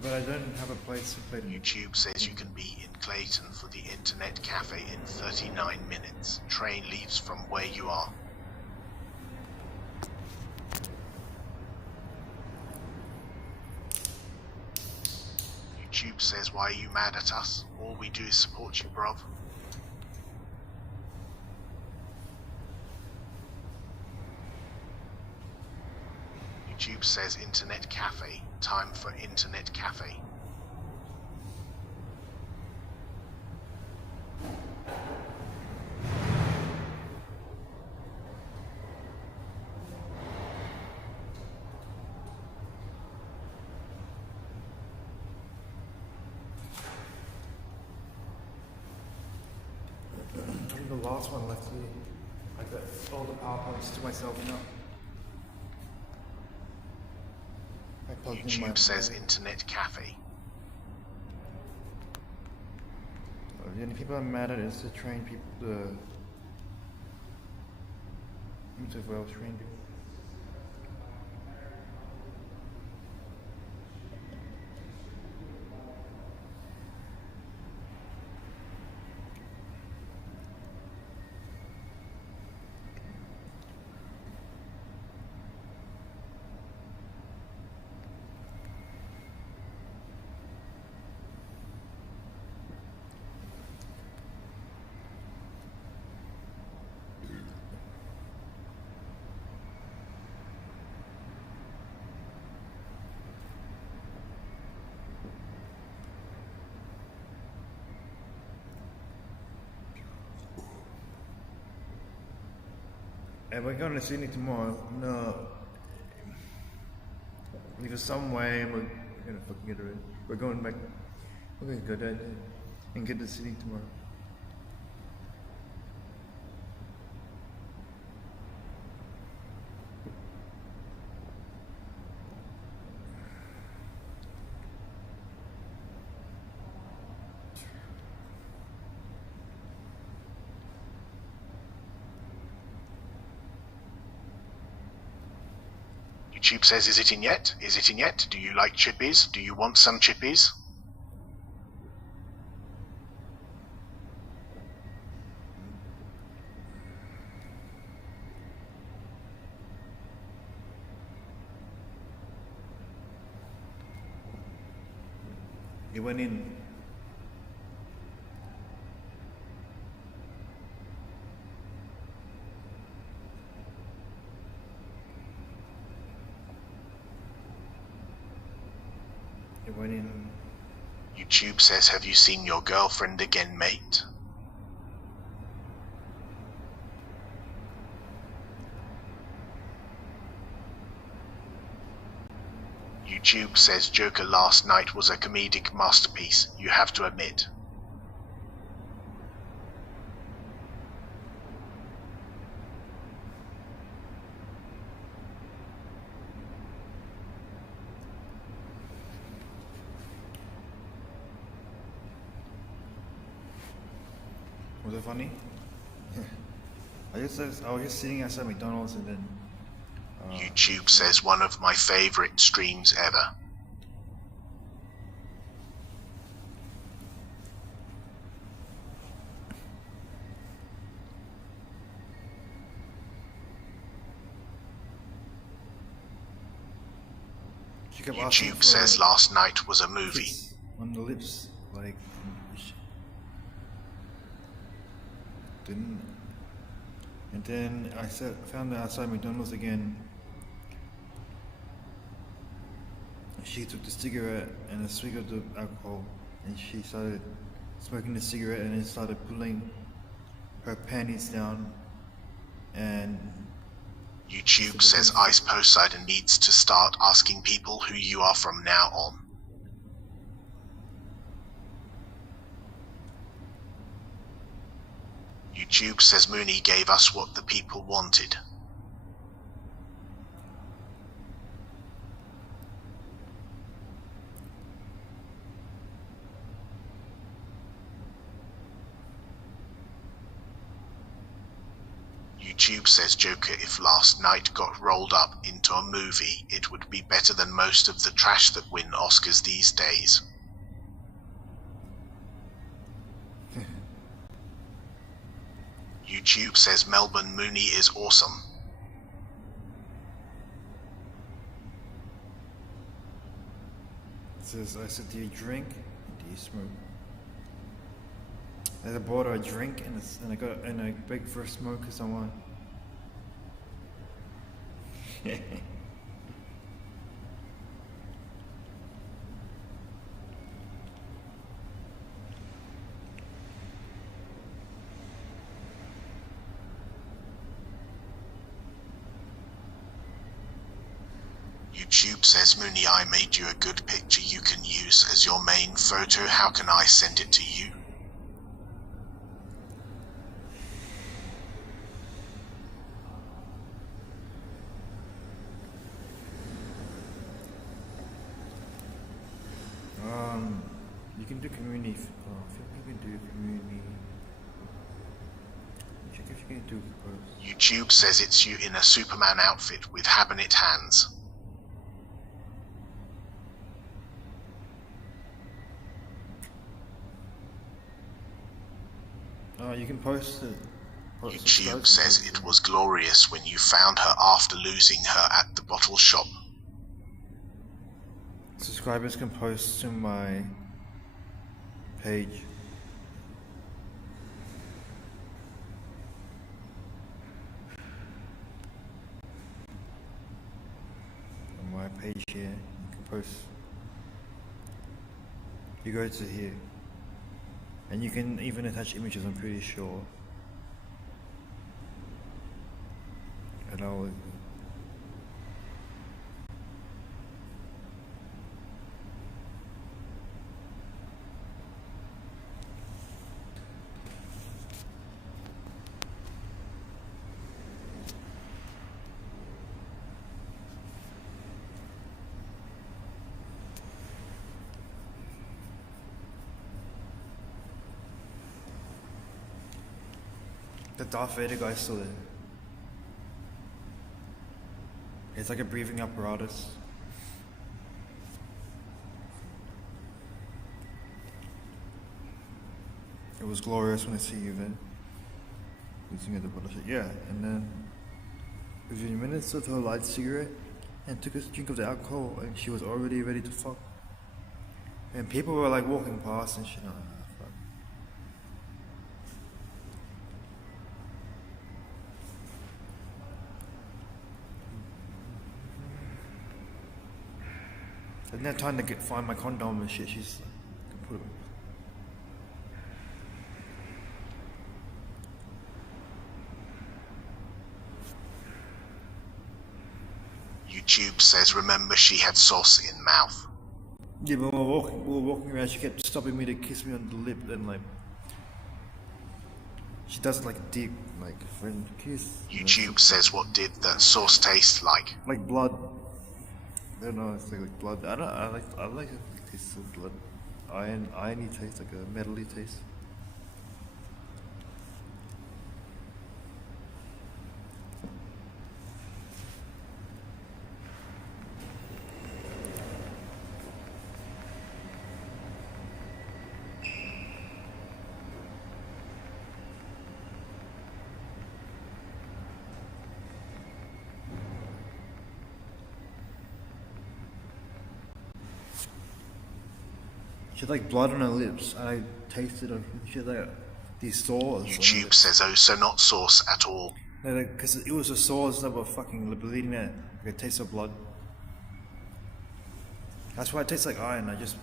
But I don't have a place to play. YouTube says you can be in Clayton for the internet cafe in 39 minutes. Train leaves from where you are. YouTube says, why are you mad at us? All we do is support you, bruv. YouTube says internet cafe. Time for internet cafe. The last one left me. I got all the PowerPoints to myself now. YouTube says internet cafe. The only people I'm mad at is to train people, train people. and we're going to Sydney tomorrow. No, either some way we're gonna fucking get it. We're going back. We're gonna go there and get to Sydney tomorrow. YouTube says, is it in yet? Is it in yet? Do you like chippies? Do you want some chippies? It went in. It went in. YouTube says, have you seen your girlfriend again, mate? YouTube says Joker last night was a comedic masterpiece, you have to admit. Was it funny? I was just sitting outside McDonald's and then YouTube says one of my favorite streams ever. she kept asking YouTube for says last night was a movie. kiss on the lips, like didn't. And then I found her outside McDonald's again. She took the cigarette and a swig of the alcohol, and she started smoking the cigarette, and then started pulling her panties down. And YouTube says Ice Poseidon needs to start asking people who you are from now on. YouTube says Mooney gave us what the people wanted. YouTube says Joker, if last night got rolled up into a movie, it would be better than most of the trash that win Oscars these days. YouTube says Melbourne Mooney is awesome. it says, I said, do you drink? Do you smoke? I bought her a drink and I begged for a smoke because I want. YouTube says Mooney, I made you a good picture you can use as your main photo. How can I send it to you? You can do community. I think you can do community. Check if you can do posts. YouTube says it's you in a Superman outfit with cabinet hands. You can post it. YouTube says it was glorious when you found her after losing her at the bottle shop. Subscribers can post to my page. On my page here, you can post. You go to here. And you can even attach images, I'm pretty sure. And I was... The Darth Vader guy's still there. It's like a breathing apparatus. It was glorious when I see you then. Looking at the bottle, yeah, and then within minutes of her light cigarette and took a drink of the alcohol and she was already ready to fuck. And people were like walking past and shit. Fuck. I didn't have time to find my condom and shit. She's like, put it. YouTube says, remember she had sauce in mouth. Yeah, but we were walking around, she kept stopping me to kiss me on the lip, and like, she does like a deep, like, friend kiss. YouTube says, what did the sauce taste like? Like blood. I don't know, it's like blood. I like it tastes of blood. Irony taste, like a metally taste. She had like blood on her lips, and I tasted her. She had like these sores. YouTube says, oh, so not sauce at all. No, because it was the sores that were fucking bleeding out. Like a taste of blood. That's why it tastes like iron. I just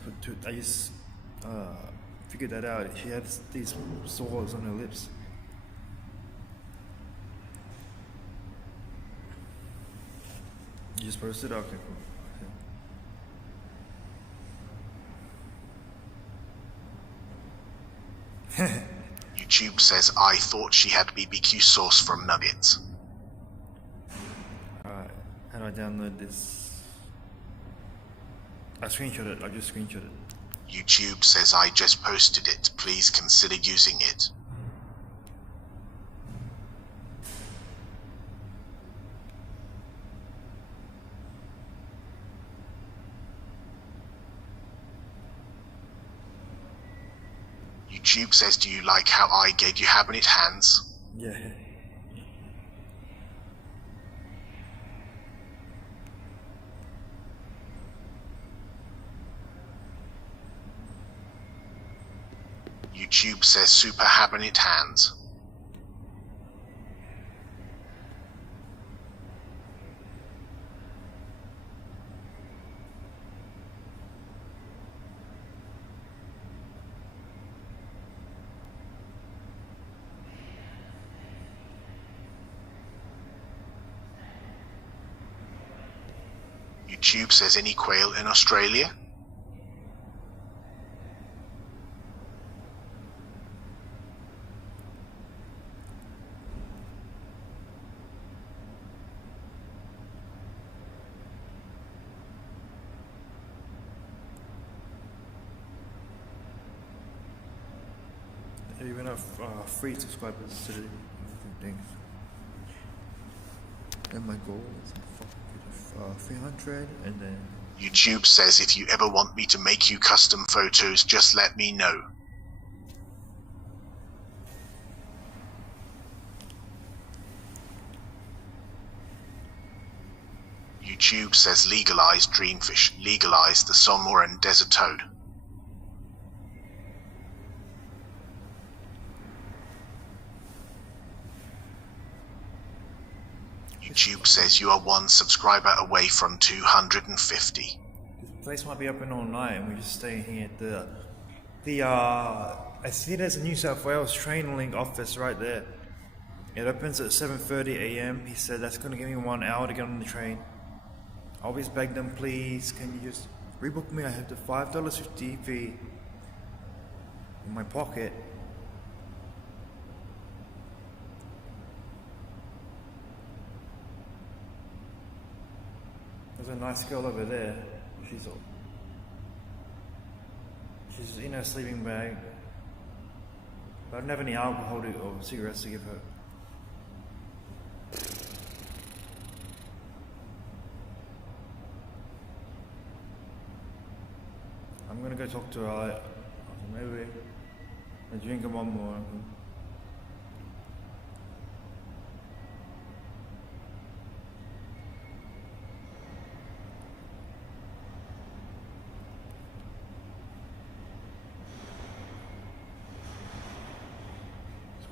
figured that out. She had these sores on her lips. You just posted? Okay, cool. YouTube says, I thought she had BBQ sauce from Nuggets. Alright, how do I download this? I screenshot it, I just screenshot it. YouTube says, I just posted it. Please consider using it. YouTube says, do you like how I gave you Habanit hands? Yeah. YouTube says, super Habanit hands. YouTube says, any quail in Australia? They even have free subscribers today. Thanks. And my goal is 300, and then YouTube says, if you ever want me to make you custom photos, just let me know. YouTube says, legalize dreamfish, legalize the Sonoran desert toad. YouTube says you are 1 subscriber away from 250. this place might be open all night, and we're just staying here at I see there's a New South Wales train link office right there. It opens at 7:30 a.m. He said that's gonna give me 1 hour to get on the train. I always beg them, please, can you just rebook me? I have the $5.50 fee in my pocket. There's a nice girl over there. She's in her sleeping bag. But I don't have any alcohol or cigarettes to give her. I'm gonna go talk to her. Maybe I drink one more.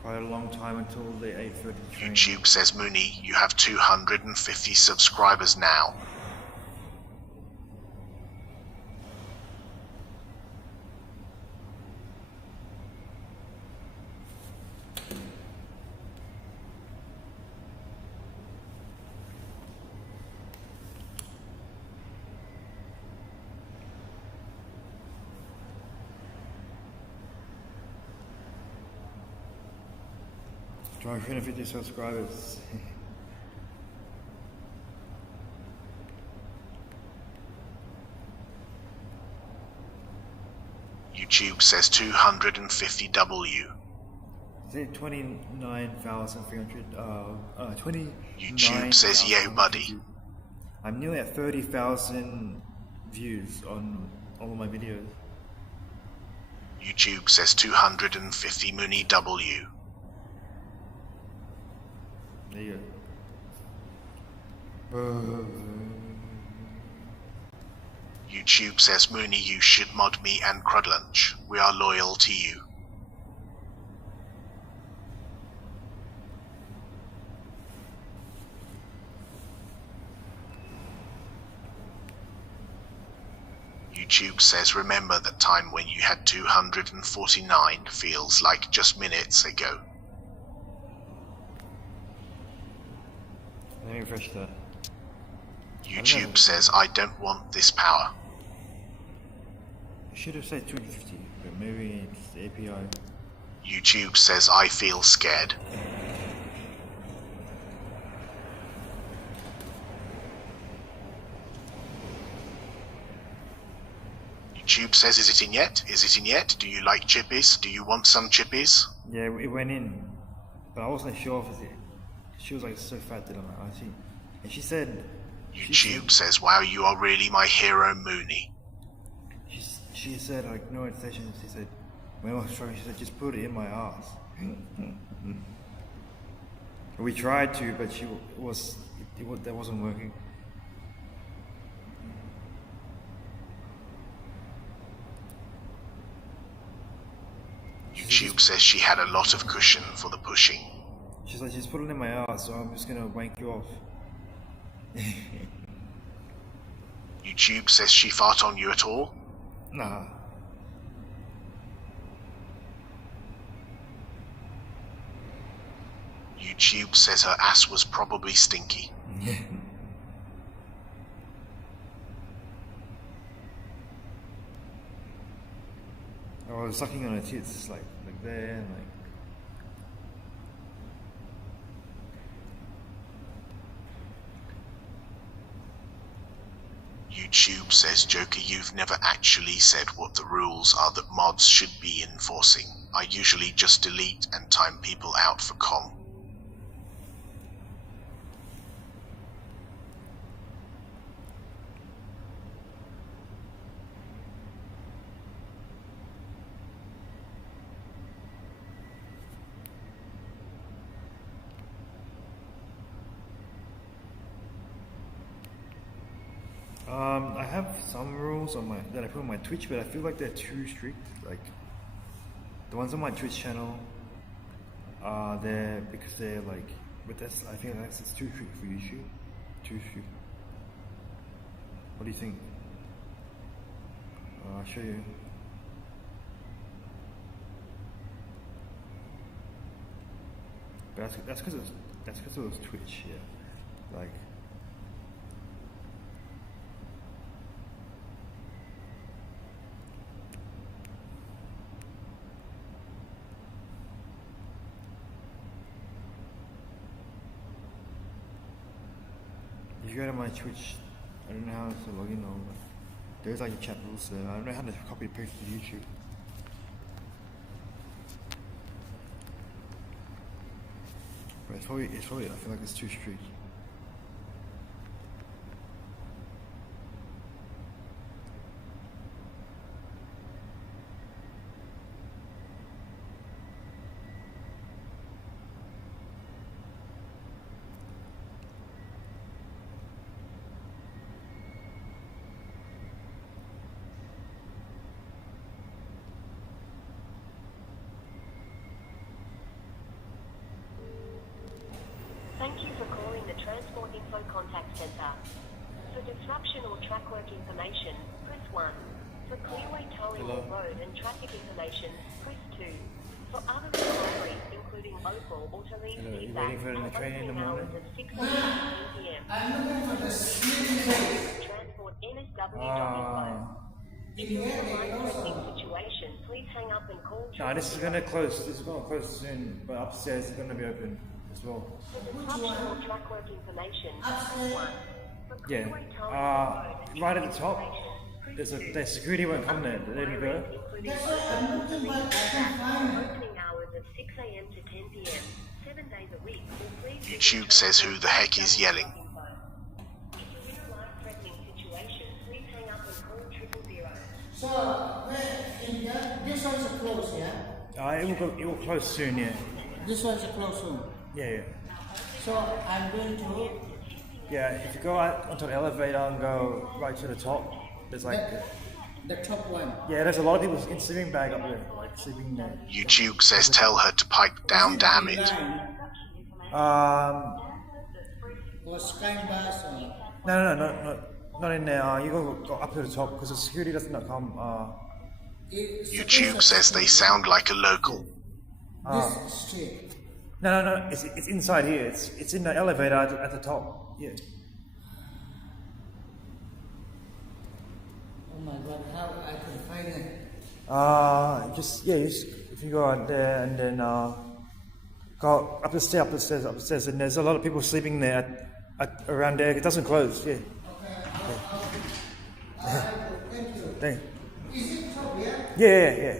Quite a long time until the 8:30 train. YouTube says, Mooney, you have 250 subscribers now. Trying 350 subscribers. YouTube says 250W. Is it 29,300? 29. YouTube says, yo, buddy. I'm nearly at 30,000 views on all of my videos. YouTube says 250 Mooney W. There you go. YouTube says, Mooney, you should mod me and Crudlunch. We are loyal to you. YouTube says, remember that time when you had 249 feels like just minutes ago. Let me refresh that. YouTube says, I don't want this power. I should have said 250, but maybe it's the API. YouTube says, I feel scared. YouTube says, is it in yet? Is it in yet? Do you like chippies? Do you want some chippies? Yeah, it went in, but I wasn't sure if it. She was like so fat that I'm like, I see. And she said. YouTube says, wow, you are really my hero, Mooney. She said, like, no session. She said, when I was trying, she said, just put it in my ass. We tried to, but that wasn't working. YouTube says she had a lot of cushion for the pushing. She's like, just put it in my ass, so I'm just gonna wank you off. YouTube says she fart on you at all? Nah. YouTube says her ass was probably stinky. I was sucking on her tits, like there, and like. YouTube says, Joker, you've never actually said what the rules are that mods should be enforcing. I usually just delete and time people out for com. I have some rules on that I put on my Twitch, but I feel like they're too strict. Like the ones on my Twitch channel are there because they're like, but I think that's it's too strict for YouTube. Too strict. What do you think? I'll show you. But that's because it was Twitch, yeah. Like. If you go to my Twitch, I don't know how to log in on, but there's like a chat rules there. I don't know how to copy and paste to YouTube. But it's probably, I feel like it's too strict. Thank you for calling the Transport Info Contact Centre. For disruption or track work information, press 1. For clearway towing or road and traffic information, press 2. For other inquiries, including local or to leave feedback, our opening hours are 6 a.m. to 2 p.m. Transport NSW.info. If you're in a life-threatening situation, please hang up and call. No, this is gonna close. This is gonna close soon, but upstairs is gonna be open as well. For disruption or track work information, press 1. For Yeah. clearway towing or road and Right at traffic the top. information, There's security won't come there. There you go. Opening hours of 6 a.m. to 10 p.m. 7 days a week. YouTube says who the heck is yelling. If you're in a life-threatening situation, please hang up and call 000. So, this one's a close, yeah? It will close soon, yeah. This one's a close one. Yeah. So, I'm going to... Yeah, if you go out onto the elevator and go right to the top, there's like... The top one. Yeah, there's a lot of people in sleeping bag up there, like sleeping there. YouTube says tell her to pipe down, damn it. Or Sky Bus or... No, not in there. You go up to the top because the security does not come. YouTube says they sound like a local. This street. No. It's inside here. It's in the elevator at the top. Yeah. Oh my god, how I can find it? Just if you go out there and then go up the stairs, and there's a lot of people sleeping there around there. It doesn't close. Yeah. Thank you. Thank you. Is it top, yeah? Yeah.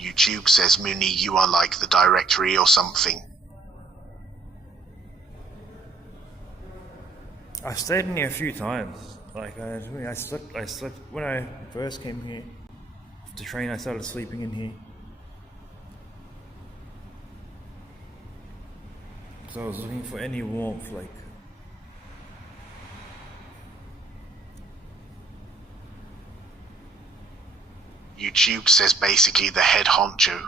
YouTube says Mooney, you are like the directory or something. I stayed in here a few times. Like I slept when I first came here. Off the train, I started sleeping in here. So I was looking for any warmth, like. YouTube says basically the head honcho.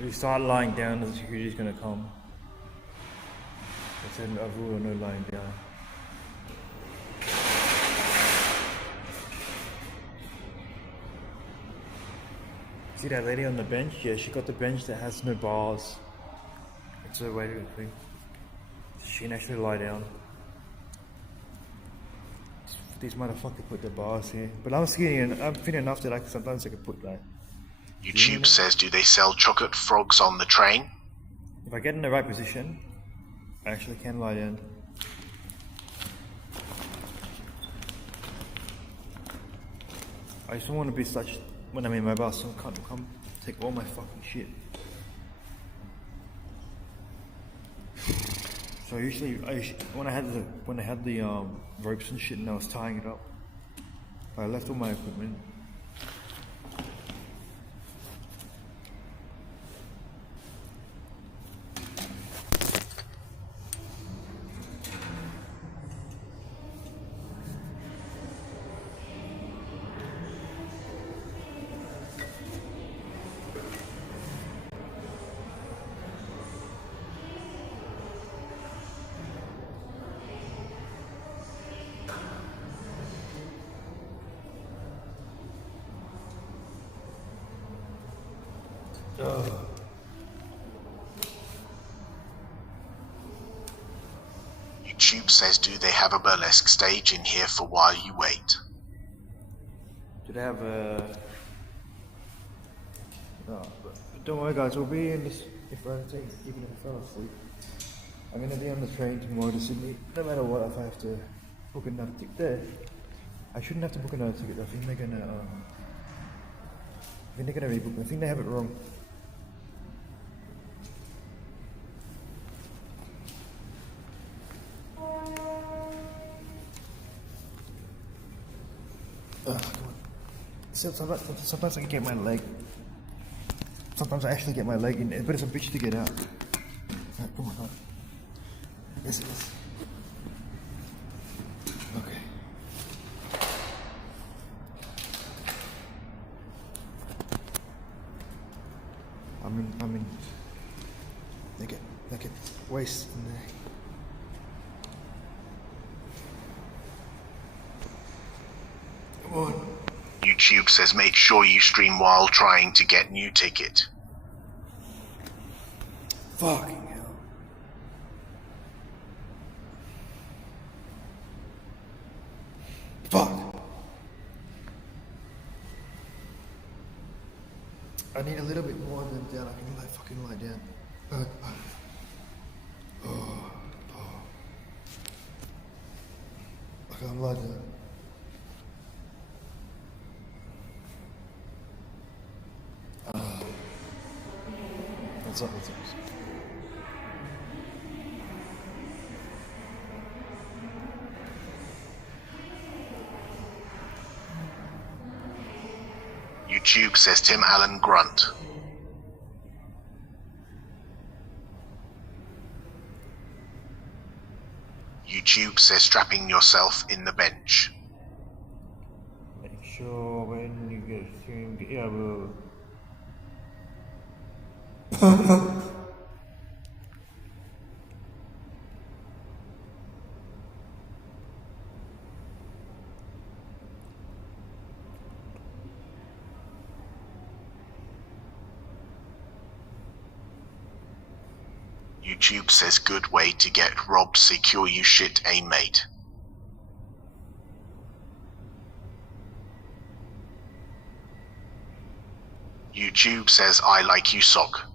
If you start lying down, the security's gonna come. I said a rule of no lying down. See that lady on the bench? Yeah, she got the bench that has no bars. It's a way to thing. She can actually lie down. These motherfuckers put the bars here. But I'm skinny and I'm thin enough that sometimes I can put like... YouTube says do they sell chocolate frogs on the train? If I get in the right position, I actually can lie down. I just don't want to be such... When I'm in my bus, so I can't come take all my fucking shit. So usually, when I had the ropes and shit and I was tying it up, I left all my equipment. YouTube says, do they have a burlesque stage in here for while you wait? Do they have a... No, but don't worry guys, we'll be in this, if I take, even if I fell asleep. I'm gonna be on the train tomorrow to Sydney, no matter what, if I have to book another ticket there. I shouldn't have to book another ticket, I think they're gonna rebook. I think they have it wrong. Come on. Sometimes I can get my leg. Sometimes I actually get my leg in, but it's a bitch to get out. Right, come on. Yes, it is. Okay. I'm in. They get waste in there. Come on. YouTube says, make sure you stream while trying to get new ticket. Fucking hell. Fuck. I need a little bit more than down. I can fucking lie down. I can't lie down. That's up. YouTube says Tim Allen grunt. YouTube says strapping yourself in the bench. Make sure when you get stream, yeah, bro. YouTube says good way to get robbed, secure you shit, a mate. YouTube says I like you sock.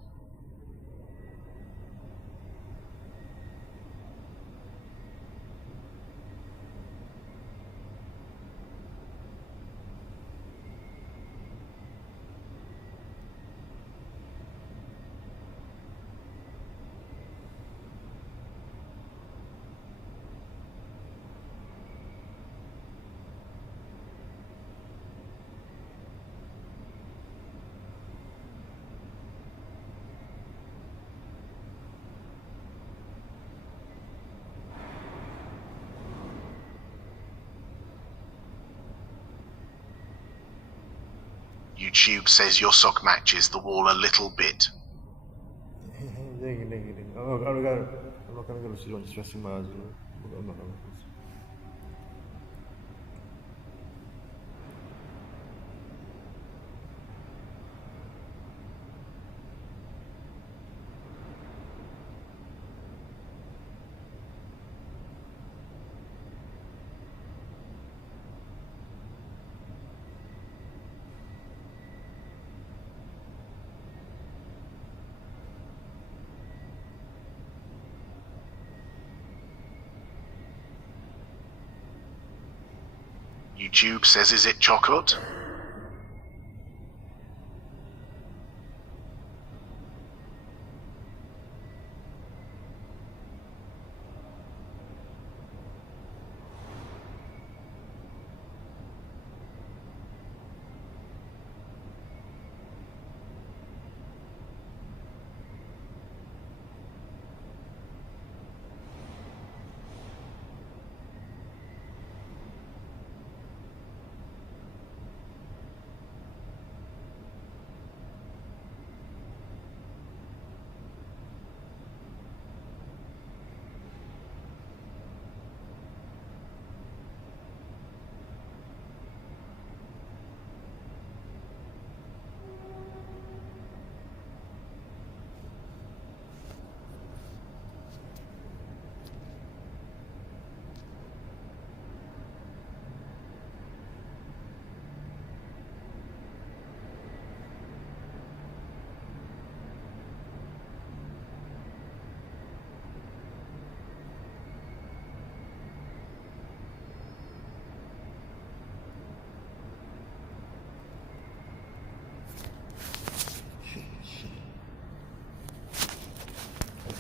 YouTube says your sock matches the wall a little bit. Thank you. I'm not gonna go to sleep on stressing my eyes. I'm not gonna. YouTube says, is it chocolate?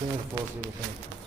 Third, fourth, zero, five.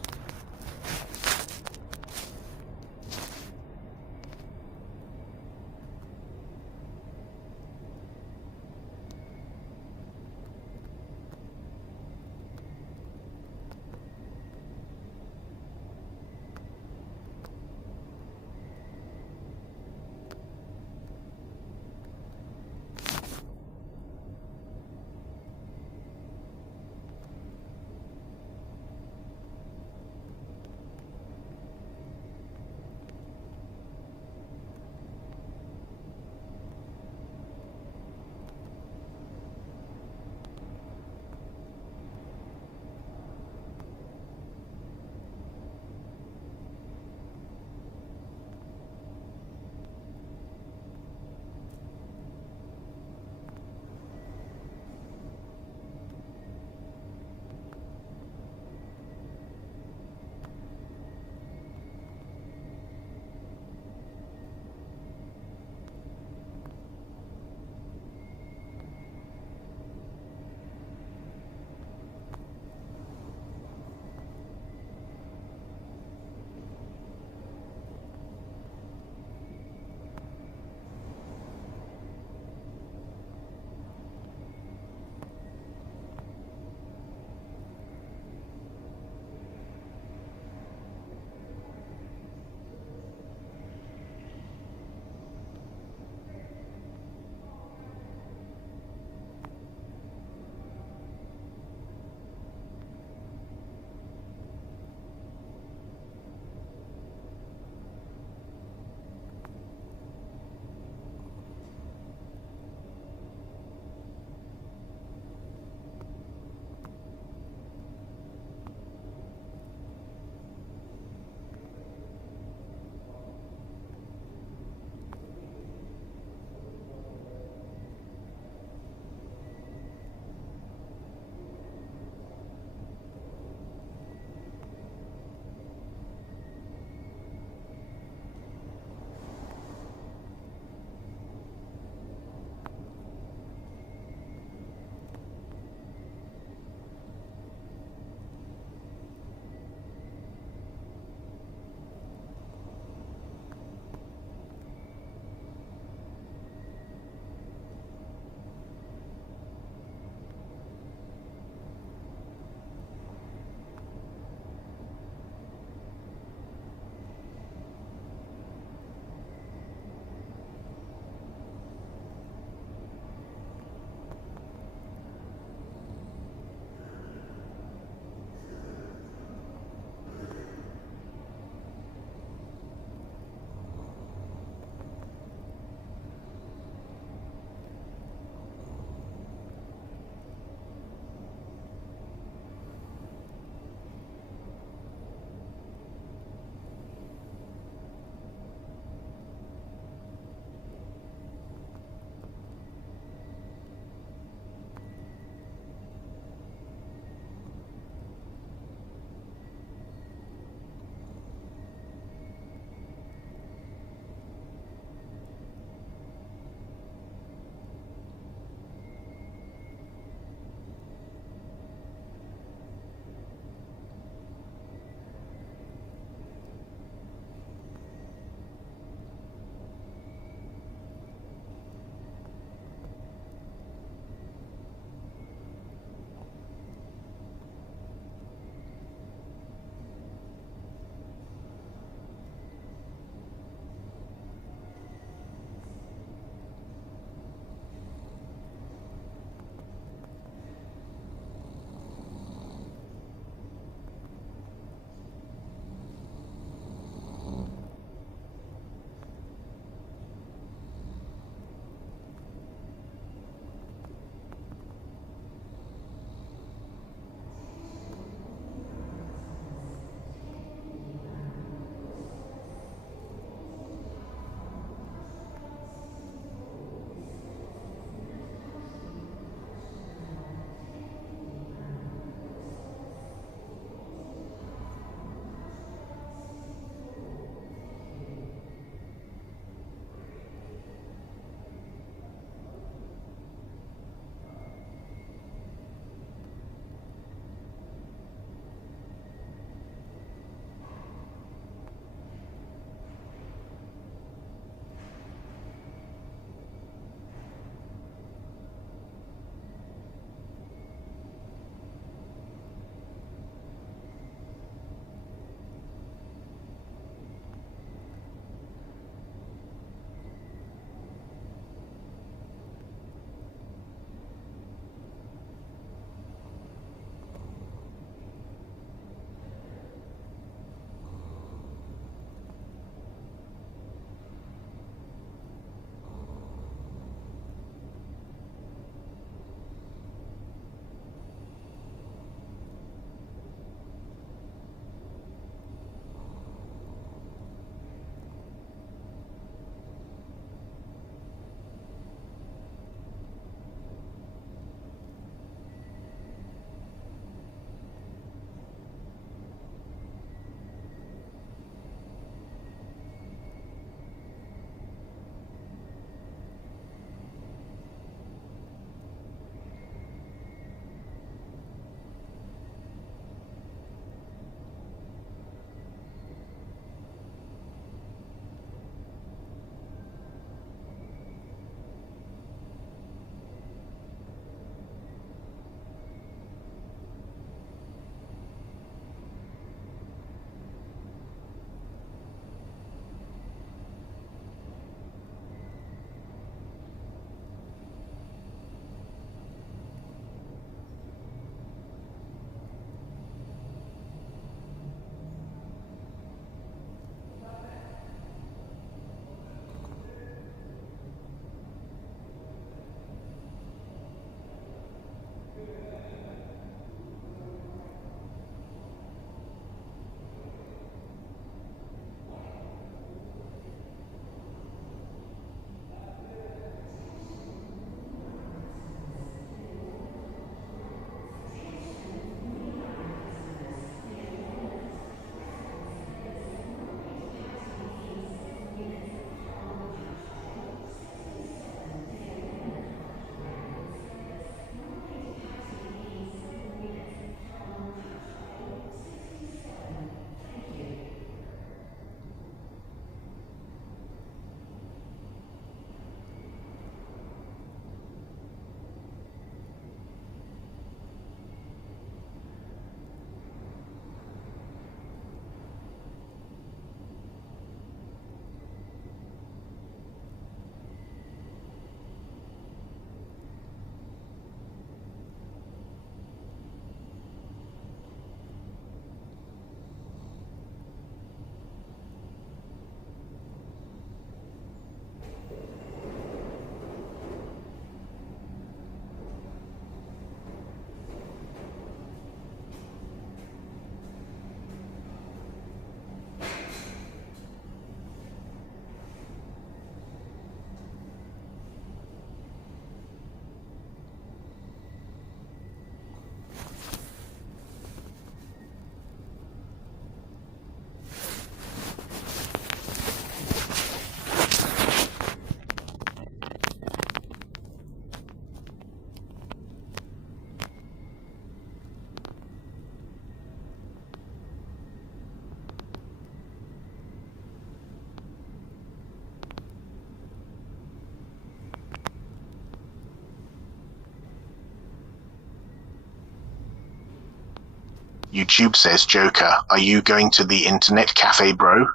YouTube says, Joker, are you going to the internet cafe, bro?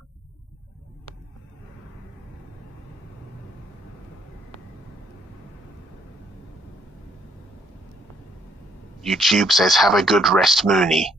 YouTube says, have a good rest, Mooney.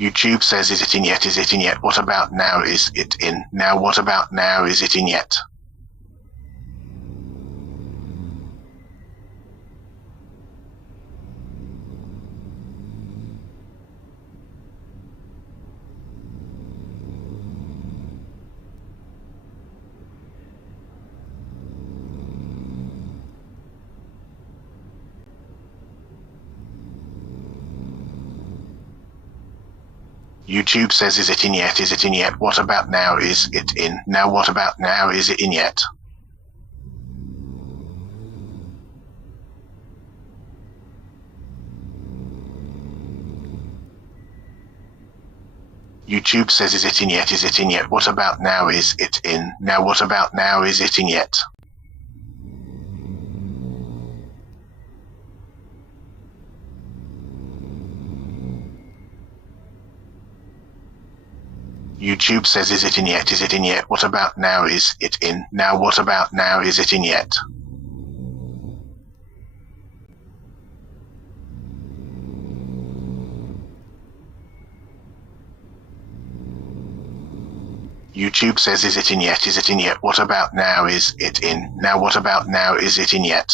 YouTube says is it in yet? Is it in yet? What about now? Is it in? Now what about now? Is it in yet? YouTube says is it in yet? Is it in yet? What about now? Is it in? Now what about now? Is it in yet? YouTube says is it in yet? Is it in yet? What about now? Is it in? Now what about now? Is it in yet? YouTube says is it in yet? Is it in yet? What about now? Is it in? Now what about now? Is it in yet? YouTube says is it in yet? Is it in yet? What about now? Is it in? Now what about now? Is it in yet?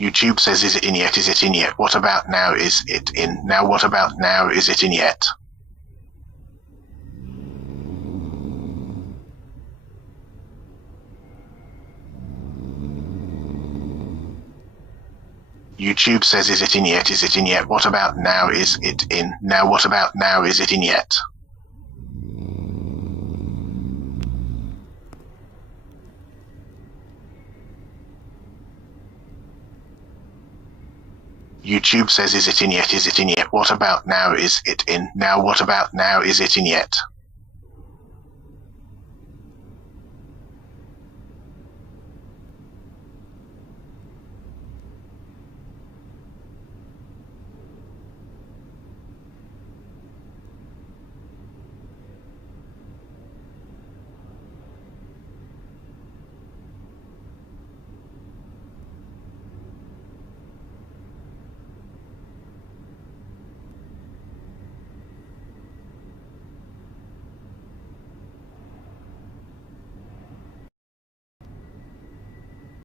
YouTube says is it in yet? Is it in yet? What about now? Is it in? Now what about now? Is it in yet? YouTube says is it in yet? Is it in yet? What about now? Is it in? Now what about now? Is it in yet? YouTube says is it in yet? Is it in yet? What about now? Is it in? Now what about now? Is it in yet?